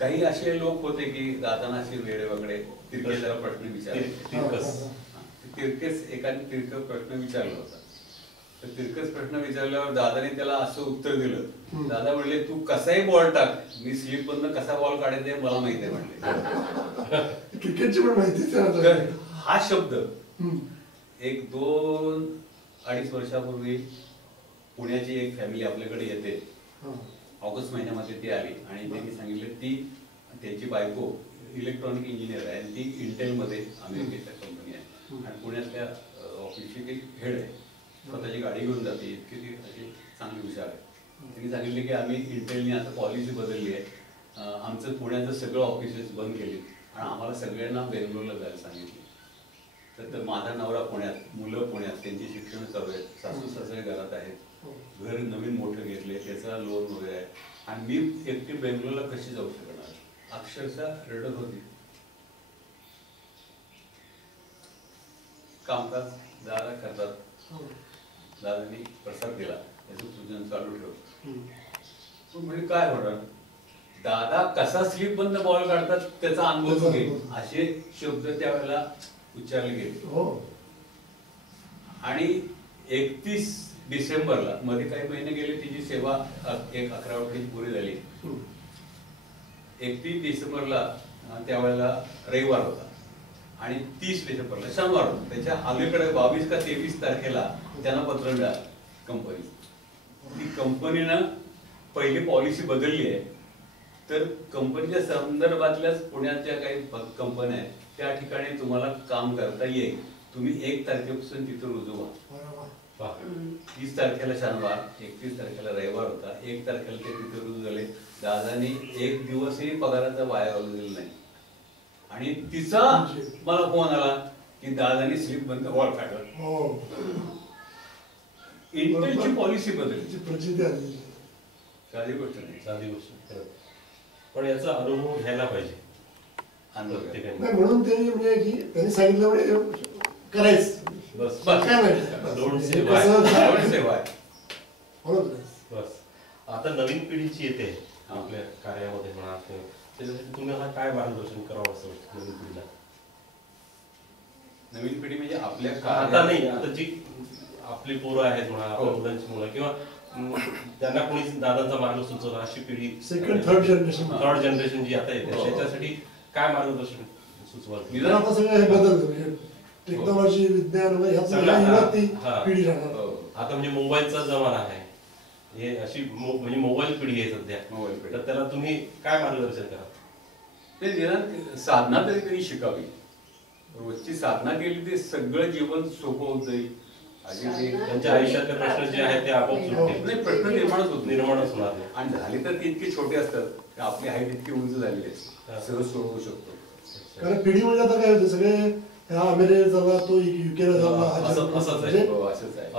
काही असे लोक होते की दादांना असे वेळे वगैरे तिरके जरा प्रश्न विचारले. तिरकस. तिरकेच एकाने तिरकस प्रश्न विचारला होता. तर तिरकस प्रश्न विचारल्यावर दादाने त्याला असं उत्तर दिलं, दादा म्हणले तू कसाही बॉल टाक, मी स्लिप मधनं कसा बॉल काढायचा हे मला माहिती आहे म्हणले. क्रिकेटची पण माहिती तर हा शब्द एक 2-2.5 वर्षापूर्वी पुण्याची एक फॅमिली आपल्याकडे येते. ऑगस्ट महिन्यामध्ये ती आली आणि त्यांनी सांगितलं ती त्यांची बायको इलेक्ट्रॉनिक इंजिनियर आहे आणि ती इंटेलमध्ये अमेरिकेच्या कंपनी आहे आणि पुण्यातल्या ऑफिसची ती हेड आहे. स्वतःची गाडी घेऊन जाते, इतकी ती अशी चांगली हुशार आहे. त्यांनी सांगितले की आम्ही इंटेलने आता पॉलिसी बदलली आहे, आमचं पुण्याचं सगळं ऑफिसेस बंद केली आणि आम्हाला सगळ्यांना बेंगलोरला जायला सांगितले. तर माझा नवरा पुण्यात, मुलं पुण्यात, त्यांची शिक्षण चालू आहेत, सासू सासरे घरात आहेत, घर नवीन मोठं घेतले, त्याचा लोन वगैरे आहे आणि मी एकटी बेंगलोरला कशी जाऊ शकणार. अक्षरशः रडत होती. कामकाज दादा करतात, दादांनी प्रसाद दिला, त्याचं पूजन चालू ठेव. म्हणजे काय होणार, दादा कसा स्लीप बंद बॉल काढतात त्याचा अनुभव घे, असे शब्द त्यावेळेला उच्चारले गेले. आणि 31 डिसेंबरला मध्ये काही महिने गेले, तिची सेवा एक 11 वर्षाची पुरी झाली. 31 डिसेंबरला त्यावेळेला रविवार होता आणि 30 डिसेंबरला शनिवार होता. त्याच्या अलीकडे 22 का 23 तारखेला त्यांना पत्र मिळालं कंपनी की कंपनीनं पहिली पॉलिसी बदलली आहे. तर कंपनीच्या संदर्भातल्याच पुण्याच्या काही कंपन्या आहेत त्या ठिकाणी तुम्हाला काम करता येईल. तुम्ही 1 तारखेपासून तिथं रुजू व्हा. 30 तारखेला शनिवार, 31 तारखेला रविवार होता, 1 तारखेला ते तिथे रुजू झाले. दादानी 1 दिवसही पगाराचा वाया घालवलेला नाही. आणि तिचा मला फोन आला की दादानी स्लीप बंद बॉल काढला. इंटेलची पॉलिसी बदलली. प्रचिती आली. साधी गोष्ट नाही, साधी गोष्ट. पण याचा अनुभव घ्यायला पाहिजे. म्हणून त्यांनी म्हणजे की त्यांनी सांगितलं म्हणजे करायचं. बस काय माहिती बस. आता नवीन पिढीची येते आपल्या कार्यामध्ये म्हणा, त्याच्यासाठी तुम्हाला काय मार्गदर्शन करावं असं वाटतं नवीन पिढीला? नवीन पिढी म्हणजे आपल्या आता नाही, आता जी आपली पोरं आहेत म्हणा, आपल्या मुलांची मुलं किंवा त्यांना कोणी दादांचा मार्ग सुचवला अशी पिढी, थर्ड जनरेशन जी आता येते, त्याच्यासाठी काय मार्गदर्शन सुचवाल? आता सगळं हे बदललं म्हणजे टेक्नॉलॉजी, विज्ञान पिढी राहणार. आता म्हणजे मोबाईलचा जमाना आहे, हे अशी म्हणजे मोबाईल पिढी आहे सध्या. तर त्याला तुम्ही काय मार्गदर्शन करा? ते निदान साधना तरी त्यांनी शिकावी. रोजची साधना केली ते सगळं जीवन सोपं होत जाईल. त्यांच्या आयुष्यातले प्रश्न जे आहेत ते आपोआप सुटतील. प्रश्न निर्माणच होणार आणि झाले तर ते इतके छोटे असतात, आपली हाईट इतकी उंच झालेली आहे, सहज सोडवू शकतो. कारण पिढी म्हणजे आता काय होतं, सगळे अमेरिकेला झाला, तो युकेला झाला,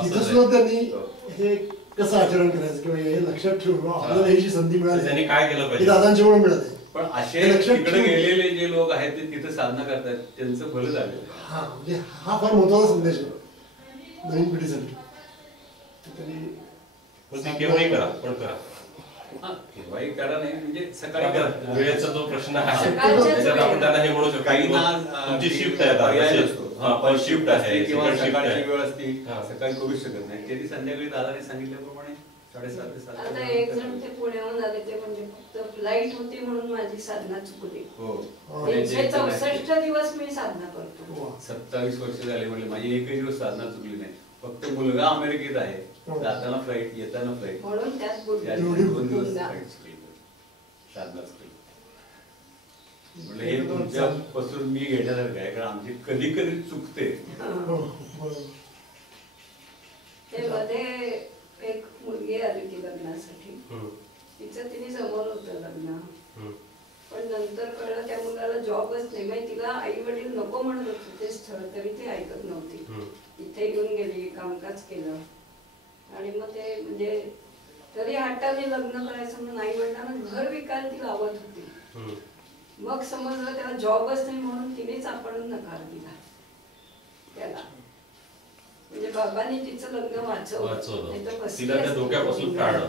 तिथं सुद्धा त्यांनी हे कसं आचरण करायचं किंवा हे लक्षात ठेवून आपल्याला ही जी संधी मिळाली त्यांनी काय केलं पाहिजे, दादांच्यामुळे मिळाले. पण असे तिकडे गेलेले जे लोक आहेत ते तिथं साधना करतात, त्यांचं भलं झालेलं. हा म्हणजे हा फार महत्वाचा संदेश आहे नवीन पिढीसाठी. केव्हाही करा, पण करा. केव्हाही करा नाही म्हणजे सकाळी वेळेचा जो प्रश्न आहे त्याच्यात आपण त्यांना हे म्हणू शकतो, काही तुमची शिफ्ट आहे, शिफ्ट आहे किंवा सकाळची वेळ असते, सकाळी करू शकत नाही. त्यांनी संध्याकाळी दादाने सांगितल्याप्रमाणे 7:30 ते 7. आता एक जण ते पुण्याहून आले, ते म्हणजे फक्त लाईट होती म्हणून माझी साधना चुकली. 364 दिवस मी साधना करतो. 27 वर्ष झाले म्हणजे माझी एकही दिवस साधना चुकली नाही. फक्त मुलगा अमेरिकेत आहे, जाताना फ्लाईट, येताना फ्लाईट, म्हणून त्यात 2 दिवस फ्लाईट चुकली, साधना चुकली. म्हणजे हे तुमच्यापासून मी घेण्यासारखं आहे, कारण आमची कधी कधी चुकते. ते मध्ये एक मुलगी आली ती लग्नासाठी, तिचं तिने समोर होतं लग्न, पण नंतर कळलं त्या मुलाला जॉबच नाही. म्हणजे तिला आई वडील नको म्हणत होते ते स्थळ, तरी ती ऐकत नव्हती. इथे येऊन गेली, कामकाज केलं आणि मग ते म्हणजे तरी हट्टाने लग्न करायचं म्हणून आई वडिलांना घर विकायला ती लावत होती. मग समजलं त्याला जॉबच नाही म्हणून तिनेच आपण नकार दिला त्याला. म्हणजे बाबांनी तिचं लग्न वाचवलं, तिला त्या धोक्यापासून टाळलं.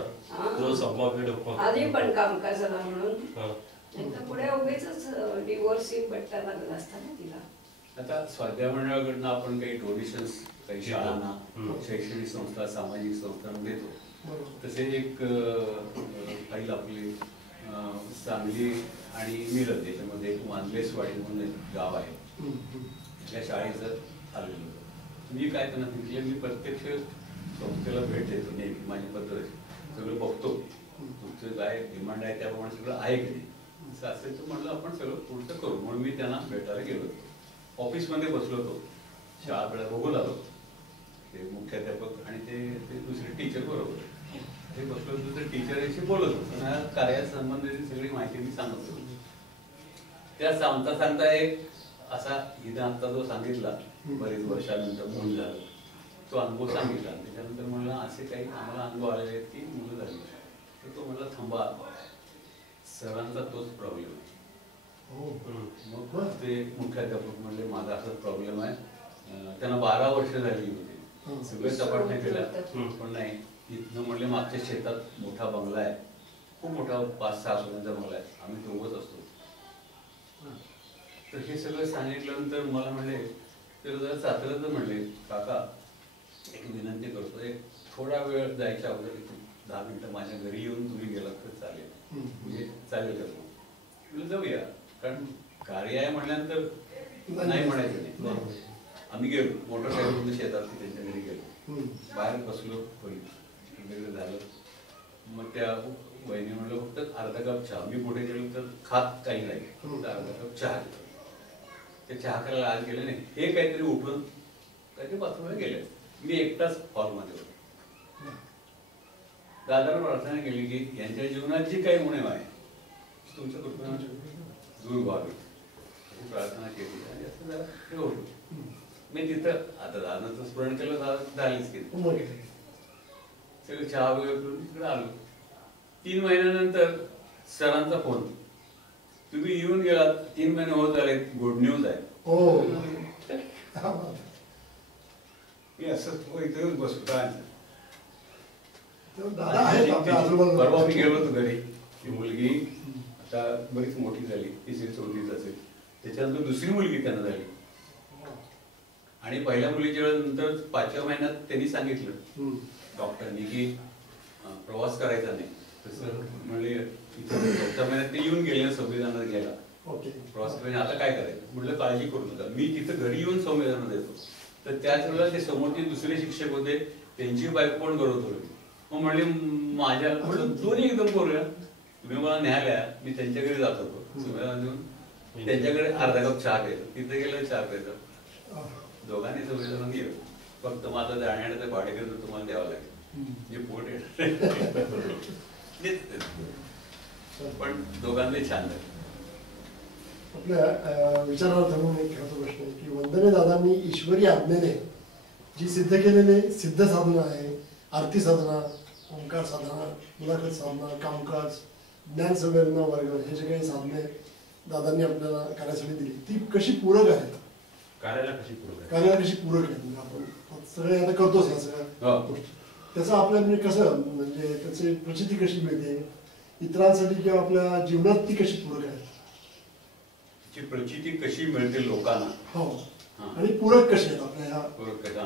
आधी पण कामकाजाला म्हणून, नाही तर पुढे उगीच डिवोर्स बट्टा लागला असता ना तिला. आता स्वाध्याय मंडळाकडनं आपण काही डोनेशन्स काही शाळांना, शैक्षणिक संस्था, सामाजिक संस्थांना देतो. तसे एक फाईल आपली सांगली आणि मिरज याच्यामध्ये एक मानलेसवाडी म्हणून एक गाव आहे, त्या शाळेचं आलेलं होतं. मी काय त्यांना सांगितलं, मी प्रत्यक्ष संस्थेला भेट देतो नेहमी, माझी पद्धत सगळं बघतो, तुमचं काय डिमांड आहे त्याप्रमाणे सगळं आहे की नाही. असं असेल तर म्हटलं आपण सगळं पुढचं करू, म्हणून मी त्यांना भेटायला गेलो होतो. ऑफिसमध्ये बसलो होतो, शाळा वेळा बघून आलो, ते मुख्याध्यापक आणि ते दुसरे टीचर बरोबर ते बसलो होतो. तर टीचरशी बोलत होतो, कार्यासंबंधित सगळी माहिती मी सांगत होतो. त्या सांगता सांगता एक असा हिनं आता जो सांगितला बरेच वर्षानंतर मूल झालं तो अनुभव सांगितला. त्याच्यानंतर म्हणलं असे काही आम्हाला अनुभव आलेले आहेत की मुलं झाली. तर तो म्हणला थांबा, सरांचा तोच प्रॉब्लेम आहे. मग ते मुख्याध्यापक म्हणले माझा असाच प्रॉब्लेम आहे. त्यांना 12 वर्ष झाली होती, सगळे तपासण्या केल्या पण नाही. इथनं म्हणले मागच्या शेतात मोठा बंगला आहे, खूप मोठा 5-6 खोल्यांचा बंगला आहे, आम्ही दोघंच असतो. तर हे सगळं सांगितल्यानंतर मला म्हणले, तर जरा चाचलं म्हणले काका एक विनंती करतो, एक थोडा वेळ जायच्या अगोदर 10 मिनिटं माझ्या घरी येऊन तुम्ही गेलात तर चालेल, म्हणजे चालेल का? म्हणजे जाऊया, कारण कार्य आहे म्हटल्यानंतर नाही म्हणायचं नाही. आम्ही गेलो मोटरसायकल शेतात त्यांच्या घरी गेलो, बाहेर बसलो, वगैरे झालं. मग त्या वहिनी म्हणलं फक्त अर्धा कप चहा. मी पुढे गेलो तर खात काही नाही, फक्त अर्धा कप चहा घेतो. ते चहा करायला आज गेले नाही, हे काहीतरी उठून काहीतरी बाथरूमला गेले. मी एकटाच हॉलमध्ये होतो. दादाला प्रार्थना केली की यांच्या जीवनात जी काही उणीव आहे तुमच्या कुटुंबाची दूर व्हावी, प्रार्थना केली आणि असं जरा हे होतो. मी तिथं आता दादाचं स्मरण केलं, झालीच की सगळं चहा वगैरे करून तिकडे आलो. 3 महिन्यानंतर सरांचा फोन, तुम्ही येऊन गेलात, 3 महिने होत झाले, गुड न्यूज आहे. मी असं इथे बसतो. परवा मी गेलो होतो घरी, ती मुलगी आता बरीच मोठी झाली, 3री-4रीत असेल. त्याच्यानंतर दुसरी मुलगी त्यांना झाली आणि पहिल्या मुलीच्या नंतर 5व्या महिन्यात त्यांनी सांगितलं डॉक्टरनी की प्रवास करायचा नाही. तसं म्हणले 4थ्या महिन्यात ते येऊन गेले, संविधानात गेला प्रवास करायला. आता काय करायचं म्हटलं, काळजी करू नका, मी तिथं घरी येऊन संविधानात देतो. तर त्याच वेळेला ते समोरचे दुसरे शिक्षक होते, त्यांची बायको पण करत होती. मग म्हणले माझ्या दोन्ही एकदम करूया, तुम्ही मला न्यायला, मी त्यांच्याकडे जात होतो संविधान देऊन, त्यांच्याकडे अर्धा कप चहा प्यायचं, तिथे गेलं चहा प्यायचं. दोघांनी संविधान गेलं, फक्त माझं जाण्याचं भाडेकरी तुम्हाला द्यावं लागेल, जे पोट येणार पण दोघांचे छान झाले. आपल्या विचाराला धरून एक खरंच प्रश्न आहे की वंदने दादांनी ईश्वरी आज्ञेने जी सिद्ध केलेले सिद्ध साधना आहे, आरती साधना, ओंकार साधना, मुलाखत साधना, कामकाज, ज्ञान संवेदना वर्ग, हे जे काही साधने दादांनी आपल्याला कार्यासाठी दिली ती कशी पूरक आहेत, कार्याला कशी पूरक आहेत. म्हणजे आपण सगळे आता करतोच ह्या सगळ्या गोष्टी, त्याचं आपल्या म्हणजे कसं म्हणजे त्याची प्रचिती कशी मिळते इतरांसाठी किंवा आपल्या जीवनात ती कशी पूरक आहे, प्रचिती कशी मिळते लोकांना, हो, आणि पूरक कशी आहेत आपल्या ह्या पूरक कशा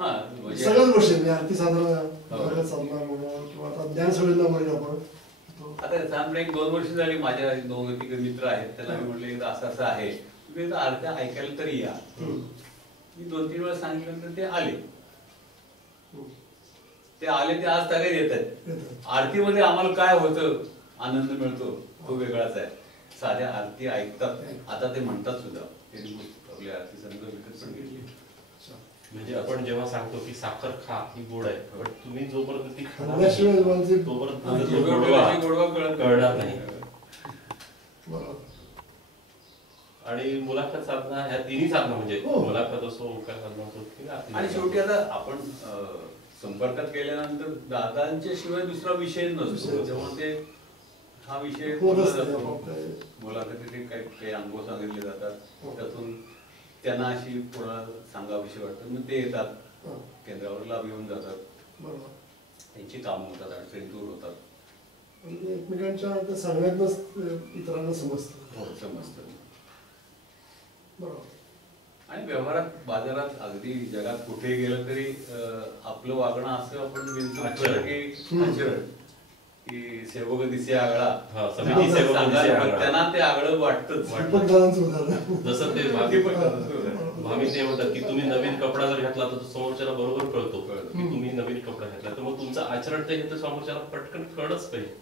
सगळ्याच गोष्टी म्हणजे आरती साधना साधना म्हणून किंवा आता ज्ञान संवेदना वर्ग आपण आता साधारण 1-2 वर्ष झाली. माझ्या 2-3 मित्र आहेत, त्याला मी म्हटले असं असं आहे, तुम्ही आरती ऐकायला तरी या. मी 2-3 वेळा सांगितल्यानंतर ते आले ते आज तरी येत आहेत. आरतीमध्ये आम्हाला काय होतं, आनंद मिळतो तो वेगळाच आहे. साध्या आरती ऐकतात, आता ते म्हणतात सुद्धा. आपली आरती संघ विकत पण घेतली. म्हणजे आपण जेव्हा सांगतो की साखर खा ही गोड आहे, पण तुम्ही जोपर्यंत ती गोडवा कळणार नाही. आणि मुलाखत साधना ह्या 3ही साधना म्हणजे मुलाखत असो, ओंकार साधना असो, आणि शेवटी आता आपण संपर्कात गेल्यानंतर दादांच्या शिवाय दुसरा विषय नसतो, त्यामुळे ते हा विषय बोलला जातो. मुलाखतीत काही अनुभव सांगितले जातात, त्यातून त्यांना अशी पुन्हा सांगाविषयी वाटतं, मग ते येतात केंद्रावर, लाभ येऊन जातात, त्यांची कामं होतात, अडचणी दूर होतात. एकमेकांच्या सांगण्यातच इतरांना समजतं. हो, समजतं. बरोबर. आणि व्यवहारात, बाजारात, अगदी जगात कुठे गेलं तरी आपलं वागणं असं आपण विचार की आचरण की सेवक दिसे आगळा, त्यांना ते आगळं वाटतच. जसं ते भामी ते म्हणतात की तुम्ही नवीन कपडा जर घातला तर समोरच्याला बरोबर कळतो की तुम्ही नवीन कपडा घातला, तर मग तुमचं आचरण ते समोरच्याला पटकन कळच पाहिजे.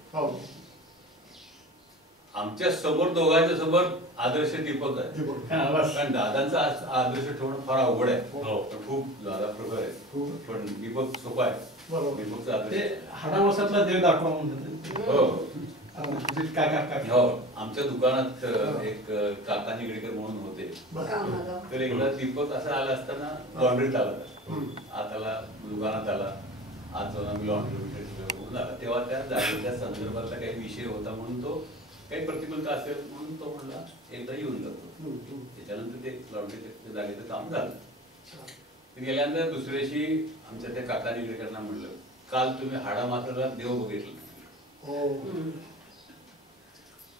आमच्या समोर, दोघांच्या समोर आदर्श दीपक आहे, कारण दादांचा आदर्श ठेवणं फार अवघड आहे. खूप दादा प्रखर आहे, पण दीपक सोपा आहे. दीपकचा आदर्श हाडावसातला देव दाखवा म्हणतात. हो, आमच्या दुकानात एक काका निगडीकर म्हणून होते, तर एकदा दीपक असा आला असताना लॉन्ड्रीत आला, आत आला, दुकानात आला, आज जाऊन आम्ही लॉन्ड्री म्हणून आला, तेव्हा त्या जागेच्या संदर्भातला काही विषय होता म्हणून तो काही प्रतिकूलता असेल म्हणून तो म्हणला एकदा येऊन जातो. त्याच्यानंतर ते लॉन्ड्रीच्या जागेचं काम झालं. गेल्यानंतर दुसऱ्याशी आमच्या त्या काका निगडीकरांना म्हणलं, काल तुम्ही हाडा माथ्याला देव बघितलं.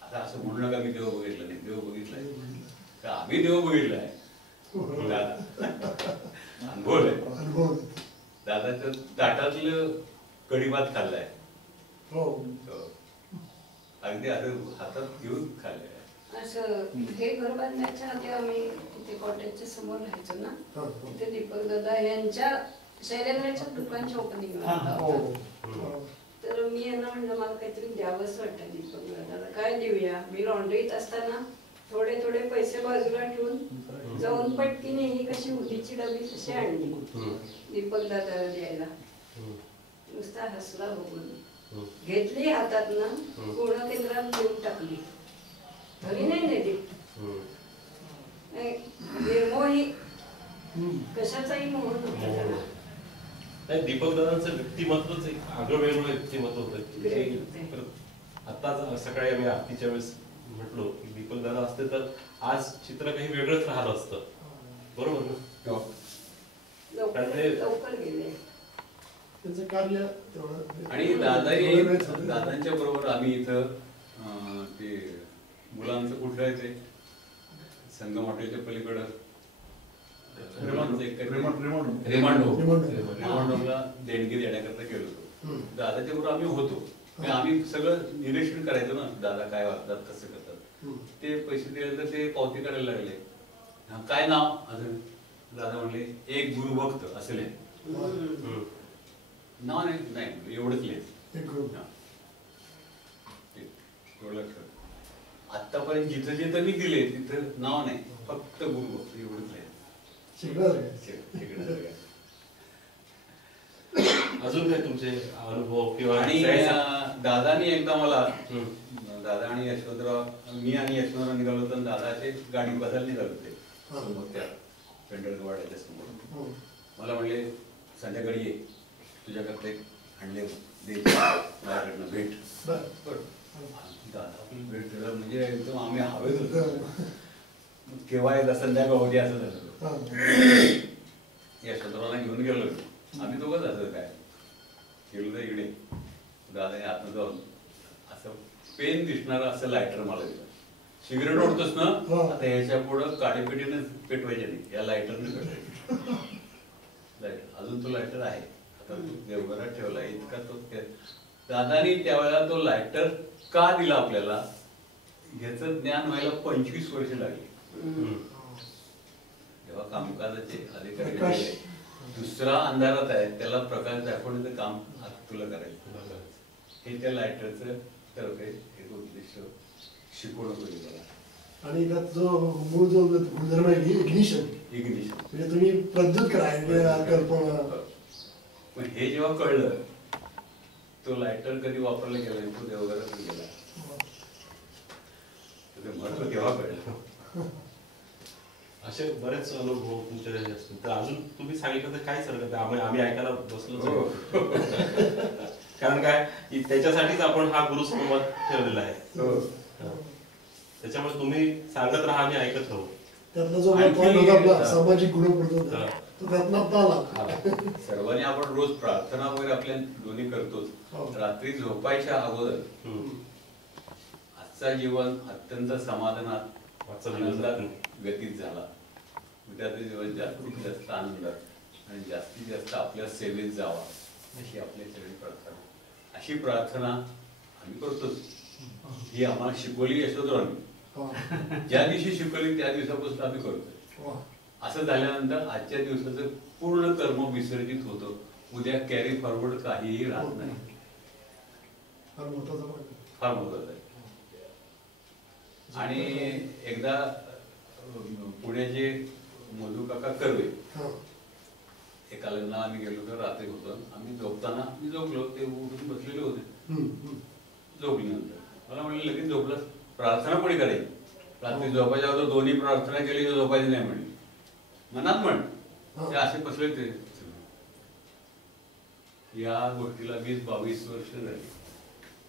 आता असं म्हणू नका मी देव बघितलं नाही, देव बघितलाय का, आम्ही देव बघितलाय. अनुभव आहे. दादाच्या ताटातलं कढी भात खाल्लाय, अगदी हातात घेऊन खाल्लाय. असं हे घर बांधण्याच्या आधी आम्ही तिथे कॉटेजच्या समोर राहायचो ना, तिथे दीपक दादा यांच्या शैलेंद्राच्या दुकानच्या ओपनिंग, तर मी यांना म्हणलं मला काहीतरी द्यावंच वाटतं दीपक दादाला, काय देऊया. मी लॉन्ड्रीत असताना थोडे थोडे पैसे बाजूला ठेवून जाऊन पटकीने ही कशी उडीची डबी तशी आणली दीपक दादाला द्यायला. नुसता हसला बघून, घेतली हातातनं, पूर्ण केंद्रात देऊन टाकली. घरी नाही नेली, निर्मोही, कशाचाही मोह नव्हता त्याला. नाही, दीपक दादांचं व्यक्तिमत्वच एक आगळं वेगळं व्यक्तिमत्व होतं. आताच सकाळी आम्ही आरतीच्या वेळेस म्हटलो की दीपक दादा असते तर आज चित्र काही वेगळंच राहिलं असतं, बरोबर ना? लवकर गेले त्याचं कार्य. आणि दादांच्या बरोबर आम्ही इथं ते मुलांचं कुठलं आहे ते संगम हॉटेलच्या पलीकडं रेमांडोला देणगी देण्याकरता गेलो होतो. दादाच्या बरोबर आम्ही होतो, आम्ही सगळं निरीक्षण करायचो ना, दादा काय वागतात, कसं करतात. ते पैसे दिल्यानंतर ते पावती काढायला लागले, काय नाव अजून, दादा म्हणले एक गुरुभक्त असेल, नाव नाही एवढंच लिहायचं. आतापर्यंत जिथं जिथं मी दिले तिथं नाव नाही, फक्त गुरुभक्त एवढंच लिहायचं. अजून काय तुमचे अनुभव किंवा? आणि दादानी एकदा मला, दादा आणि यशवंतराव, मी आणि यशवंतराव निघालो होतो, दादाचे गाडी बदल निघालो होते त्या पेंढरवाड्याच्या समोर. मला म्हणले संध्याकाळी ये, तुझ्याकडे आणले माझ्याकडनं भेट. दादा भेट दिला म्हणजे एकदम आम्ही हवेत होतो, केव्हा एकदा संध्याकाळ होती असं झालं. यशवंतरावला घेऊन गेलो, आम्ही दोघंच असं काय गेलो तर इकडे दादाने आतनं जाऊन असं पेन दिसणार असं लायटर मला दिलं. सिगरेट ओढतोस ना, आता ह्याच्या पुढं काडीपिटीनं पेटवायचे नाही, या लायटरने पेटवायचे. अजून तो लायटर आहे, आता तू देवघरात ठेवला इतका तो. दादानी त्यावेळेला तो लायटर का दिला आपल्याला ह्याचं ज्ञान व्हायला 25 वर्ष लागली. तेव्हा कामकाजाचे अधिकारी गेले, दुसरा अंधारात आहे, त्याला प्रकाश दाखवण्याचं काम तुला करायचं, हे त्या लायटरचं तर एक उद्दिष्ट शिकवणं होईल मला. आणि त्यात जो मूळ जो गुणधर्म आहे इग्निशन म्हणजे तुम्ही प्रज्वलित करा कल्पना. पण हे जेव्हा कळलं, तो लायटर कधी वापरला गेला तो देवघरात गेला, ते महत्व तेव्हा कळलं. असे बरेच अनुभव तुमचे असतील. तर अजून तुम्ही सांगितलं तर काय हरकत आहे, आम्ही ऐकायला बसलो. कारण काय की त्याच्यासाठीच आपण हा गुरुसंवाद ठेवलेला आहे. त्याच्यामुळे तुम्ही सांगत राहा आणि ऐकत राहू. त्यातला जो पॉईंट होता आपला सामाजिक गुणप्रबोधन, तो त्यातनं आता आला. सर्वांनी आपण रोज प्रार्थना वगैरे आपल्या दोन्ही करतोच. रात्री झोपायच्या अगोदर आजचा जीवन अत्यंत समाधानात आनंदात व्यतीत झाला, उद्याचं जीवन जास्तीत जास्त आनंदात आणि जास्तीत जास्त आपल्या सेवेत जावा अशी आपली सगळी प्रार्थना. अशी प्रार्थना आम्ही करतोच. ही आम्हाला शिकवली यशोधरांनी. ज्या दिवशी शिकवली त्या दिवसापासून आम्ही करतोय. असं झाल्यानंतर आजच्या दिवसाचं पूर्ण कर्म विसर्जित होतं. उद्या कॅरी फॉरवर्ड काहीही राहत नाही. फार महत्वाचं आहे. आणि एकदा पुण्याचे मधू काका कर्वे एका लग्नाला आम्ही गेलो तर रात्री होतो. आम्ही झोपताना मी झोपलो, ते उठून बसलेले होते. झोपल्यानंतर मला म्हणले लगेच झोपलं, प्रार्थना कोणी करायची? रात्री झोपायच्या अगोदर दोन्ही प्रार्थना केली तर झोपायची नाही म्हणली. मनात म्हण ते असे बसले. ते या गोष्टीला 20-22 वर्ष झाली,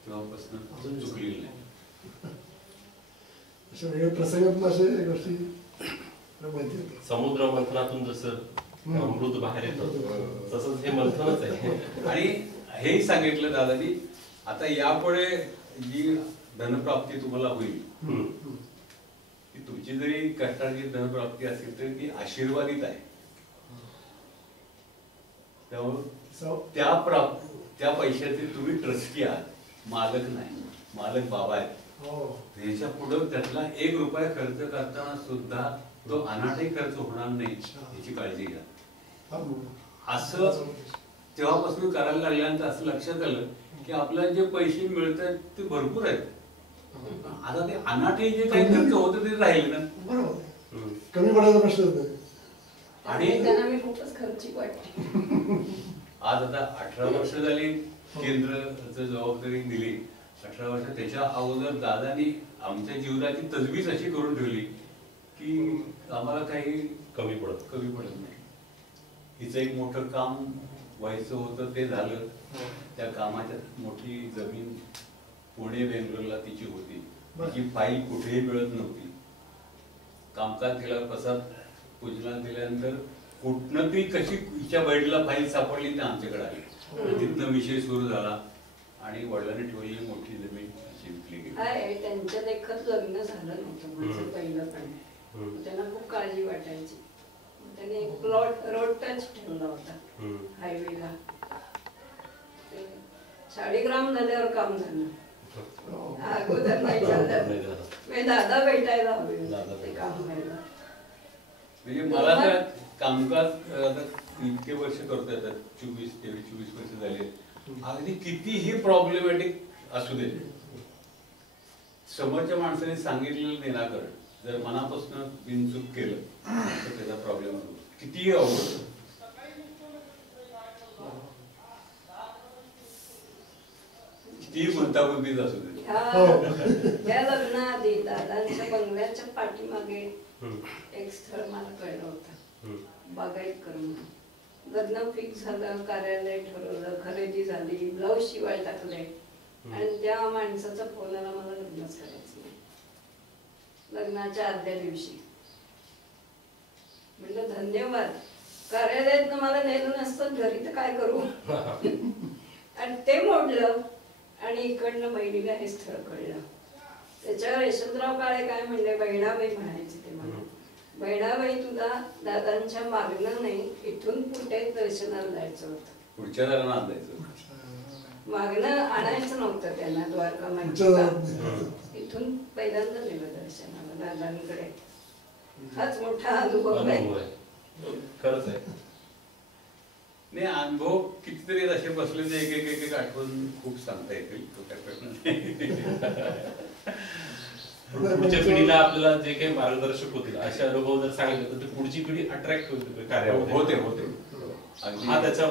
तेव्हापासून अजून चुकलेली नाही. अशा वेगळ्या प्रसंगातून अशा गोष्टी माहिती होतात. समुद्र मंथनातून जसं अमृत बाहेर येतं तसंच हे मंथनच आहे. आणि हेही सांगितलं दादाजी, आता यापुढे जी धनप्राप्ती तुम्हाला होईल ती तुमची जरी कष्टाची धनप्राप्ती असेल तरी ती आशीर्वादित आहे. त्यामुळे त्या पैशाचे तुम्ही ट्रस्टी आहात, मालक नाही. मालक बाबा आहेत. त्याच्या पुढे त्यातला 1 रुपया खर्च करताना सुद्धा तो अनाथही खर्च होणार नाही याची काळजी घ्या. असं तेव्हापासून करायला लागल्यानंतर असं लक्षात आलं की आपल्याला जे पैसे मिळत आहेत ते भरपूर आहेत. आता ते अनाथही जे काही खर्च होतं ते राहील ना. बरोबर, कमी पडायचा प्रश्न नाही. आणि त्यांना मी खूपच खर्चिक वाटते. आज आता 18 वर्ष झाली केंद्राचं जबाबदारी दिली. 18 वर्ष त्याच्या अगोदर दादानी आमच्या जीवनाची तजवीज अशी करून ठेवली की आम्हाला काही कमी पडत नाही. हिचं एक मोठं काम व्हायचं होतं, ते झालं. त्या कामाच्यात मोठी जमीन पुणे बेंगलोरला तिची होती. तिची फाईल कुठेही मिळत नव्हती. कामकाज केला, प्रसाद पूजनाला दिल्यानंतर कुठनं ती कशी हिच्या बैठला फाईल सापडली ते आमच्याकडे आली. तिथनं विषय सुरू झाला आणि वडिलांनी ठेवलेली मोठी जमीन अशी विकली गेली. त्यांच्या देखत लग्न झालं नव्हतं माझं पहिलं पण. त्यांना खूप काळजी वाटायची. त्यांनी एक प्लॉट रोड टच ठेवला होता हायवेला. शाळीग्राम झाल्यावर काम झालं, अगोदर नाही झालं. मी दादा भेटायला हवे ते काम व्हायला. म्हणजे मला तर कामकाज आता इतके वर्ष करता येतात, 24 वर्ष झाले. अगदी कितीही प्रॉब्लेमॅटिक असू दे, समोरच्या माणसाने सांगितलेलं निराकरण जर मनापासून बिनचूक केलं तर त्याचा प्रॉब्लेम होतो. कितीही अवघड, कितीही गुंतागुंतीत असू दे. या लग्नाआधी दादांच्या बंगल्याच्या पाठीमागे एक स्थळ मला कळलं होतं, बागायत करून. लग्न फिक्स झालं, कार्यालय ठरवलं, खरेदी झाली, ब्लाऊज शिवायला टाकले आणि त्या माणसाचा फोन आला, मला लग्नच करायचं नाही. लग्नाच्या आदल्या दिवशी म्हटलं धन्यवाद, कार्यालयात मला नेलं नसतं घरी तर काय करू. आणि ते मोडलं आणि इकडनं बहिणीला हे स्थळ कळलं. त्याच्यावर यशवंतराव काळे काय म्हणले, बहिणाबाई म्हणायचे ते मला, बहिणाबाई तुला दादांच्या मागणं नाही, इथून पुढे दर्शनाला जायचं होतं, पुढच्या दाराला आणायचं, मागणं आणायचं नव्हतं त्यांना द्वारका माहिती. इथून पहिल्यांदा नेलं दर्शनाला दादांकडे. हाच मोठा अनुभव आहे. खरंच आहे. नाही, अनुभव कितीतरी असे बसले तर एक एक आठवण खूप सांगता येतील, तो काय प्रश्न नाही. पुढच्या पिढीला आपल्याला जे काही मार्गदर्शक होतील असे अनुभव जर सांगितले तर पुढची पिढी अट्रॅक्ट होते कार्यामध्ये. होते. हा त्याचा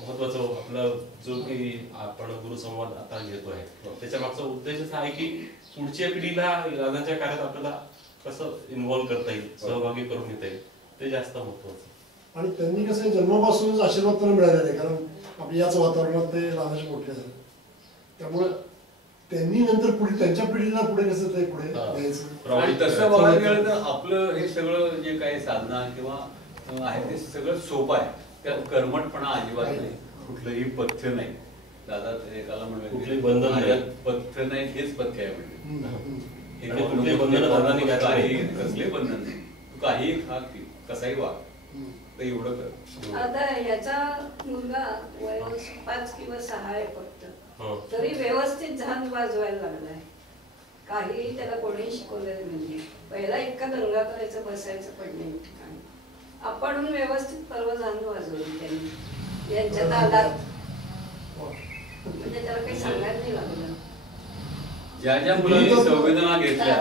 महत्वाचा आपला जो काही आपण गुरुसंवाद आता घेतोय त्याच्या मागचा उद्देशच आहे की पुढच्या पिढीला दादांच्या कार्यात आपल्याला कसं इन्व्हॉल्व्ह करता येईल, सहभागी करून घेता येईल, ते जास्त महत्वाचं. आणि त्यांनी कसं जन्मापासूनच आशीर्वाद तर मिळालेला आहे, कारण आपल्या याच वातावरणात ते लहानचे मोठे झाले. त्यामुळे त्यांनी नंतर पुढे त्यांच्या पिढीला पुढे कसं ते पुढे द्यायचं. आणि तसं बघायला गेलं तर आपलं हे सगळं जे काही साधना किंवा आहे ते सगळं सोपं आहे. त्यात कर्मटपणा अजिबात नाही, कुठलंही पथ्य नाही. दादा एकाला कुठलंही बंधन नाही, पथ्य नाही, हेच पथ्य आहे म्हणजे. आणि कुठले बंधन दादांनी काही कसले बंधन नाही, तू काही खा कसाही वाग, तर एवढं कर. आता याचा मुलगा वय 5 किंवा 6 आहे फक्त, तरी व्यवस्थित झांज वाजवायला लागलाय. काही त्याला कोणी शिकवलेलं नाही. पहिला इतका दंगा करायचं, बसायचं पण नाही ठिकाणी. आपण व्यवस्थित परवा झांज वाजवली त्यांनी यांच्या दादात, म्हणजे त्याला काही सांगायला नाही लागलं. ज्या ज्या मुलांनी संवेदना घेतल्या,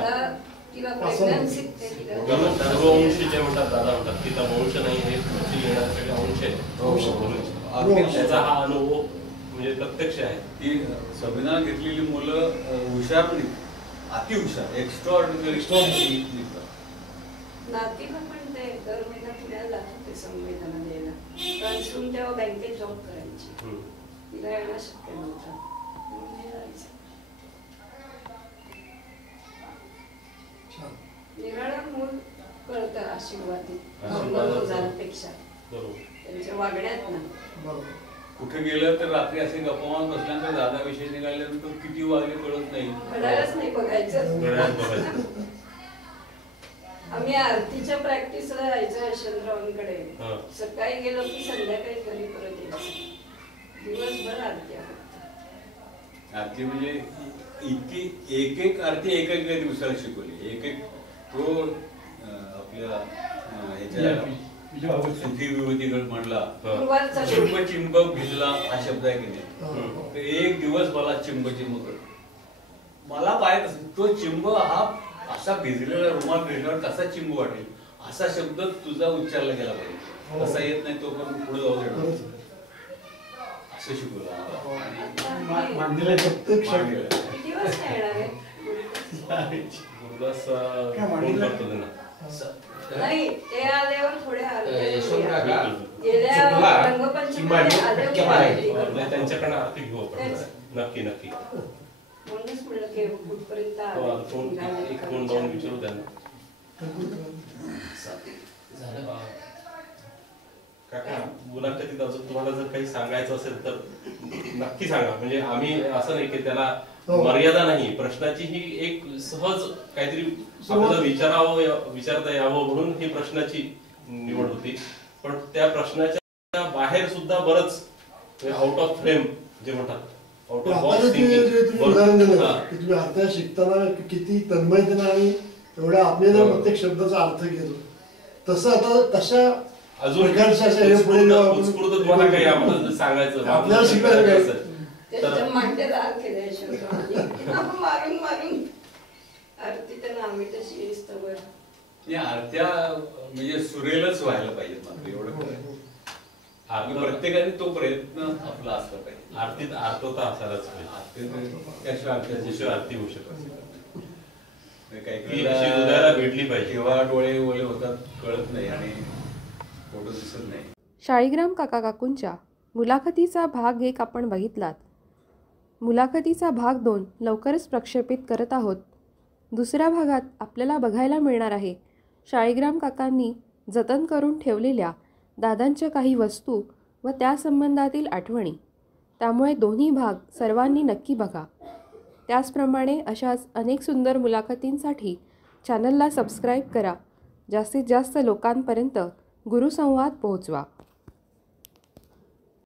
तिला प्रेग्नन्सी सर्ववंशी जे म्हणतात दादा म्हणतात, तिचा वंश नाही, हे येणारे सगळे अंश आहे. त्याचा हा अनुभव म्हणजे प्रत्यक्ष आहे. ती संवेदना घेतलेली मुलं हुशार पण अति हुशार, एक्स्ट्रा निघतात. नातीला पण ते दर महिना पुण्याला जात होते संवेदना द्यायला. ट्रान्सफर तेव्हा बँकेत जॉब करायची, तिला येणं शक्य नव्हतं. निराळा मूल कळतं आशीर्वादीपेक्षा त्यांच्या वागण्यात ना. कुठे गेलं तर रात्री असे गप्पा मारत बसल्यानंतर दादा विषय निघाल्यानंतर किती वाजले कळत नाही, घड्याळच नाही बघायचं. आम्ही आरतीच्या प्रॅक्टिसला जायचो यशवंतरावांकडे. सकाळी गेलो की संध्याकाळी घरी परत यायचं. दिवसभर आरती. आरती म्हणजे इतकी एक एक आरती एक एक दिवसाला शिकवली. एक एक तो आपल्या ह्याच्या सुखी विभूतीगड म्हणला, चिंब भिजला हा शब्द आहे की नाही. एक दिवस मला चिंब कर, मला पाहत तो चिंब हा असा भिजलेला रुमाल भिजल्यावर कसा चिंब वाटेल असा शब्द तुझा उच्चारला गेला पाहिजे. तसा येत नाही तो पण पुढे जाऊ देणार असं शिकवलं. नाही ते आल्यावर थोडे त्यांच्याकडे आरती घेऊ आपण. नक्की नक्की म्हणूनच म्हणलं की कुठपर्यंत एक दोन जाऊन विचारू त्यांना. काका मुलाखतीत अजून तुम्हाला जर काही सांगायचं असेल तर नक्की सांगा. म्हणजे आम्ही असं नाही की त्याला मर्यादा नाही, प्रश्नाची ही एक सहज काहीतरी आपल्याला विचारता यावं म्हणून ही प्रश्नाची निवड होती. पण त्या प्रश्नाच्या बाहेर सुद्धा बरंच आउट ऑफ फ्रेम जे म्हणतात, आउट ऑफ बॉक्स थिंकिंग. तुम्ही आता शिकताना किती तन्मयतेने आणि एवढ्या आपल्याला प्रत्येक शब्दाचा अर्थ घेतो, तसं आता तशा अजून उत्स्फूर्त तुम्हाला काही आम्हाला सांगायचं आपल्याला शिकायचं मारून मारून आरती त्यांना आम्ही तशी स्तवर आरत्या म्हणजे सुरेलच व्हायला पाहिजेत. मात्र एवढं प्रत्येकाने तो प्रयत्न आपला असला पाहिजे. आरतीत आर्तता असायलाच पाहिजे, त्याशिवाय आरती होऊ शकत काही भेटली पाहिजे. केव्हा डोळे ओले होतात कळत नाही आणि फोटो दिसत नाही. शाळीग्राम काका काकूंच्या मुलाखतीचा भाग 1 आपण बघितलात. मुलाखतीचा भाग 2 लवकरच प्रक्षेपित करत आहोत. दुसऱ्या भागात आपल्याला बघायला मिळणार आहे शाळीग्राम काकांनी जतन करून ठेवलेल्या दादांच्या काही वस्तू व त्या संबंधातील आठवणी. त्यामुळे दोन्ही भाग सर्वांनी नक्की बघा. त्याचप्रमाणे अशाच अनेक सुंदर मुलाखतींसाठी चॅनलला सबस्क्राईब करा. जास्तीत जास्त लोकांपर्यंत गुरुसंवाद पोहोचवा.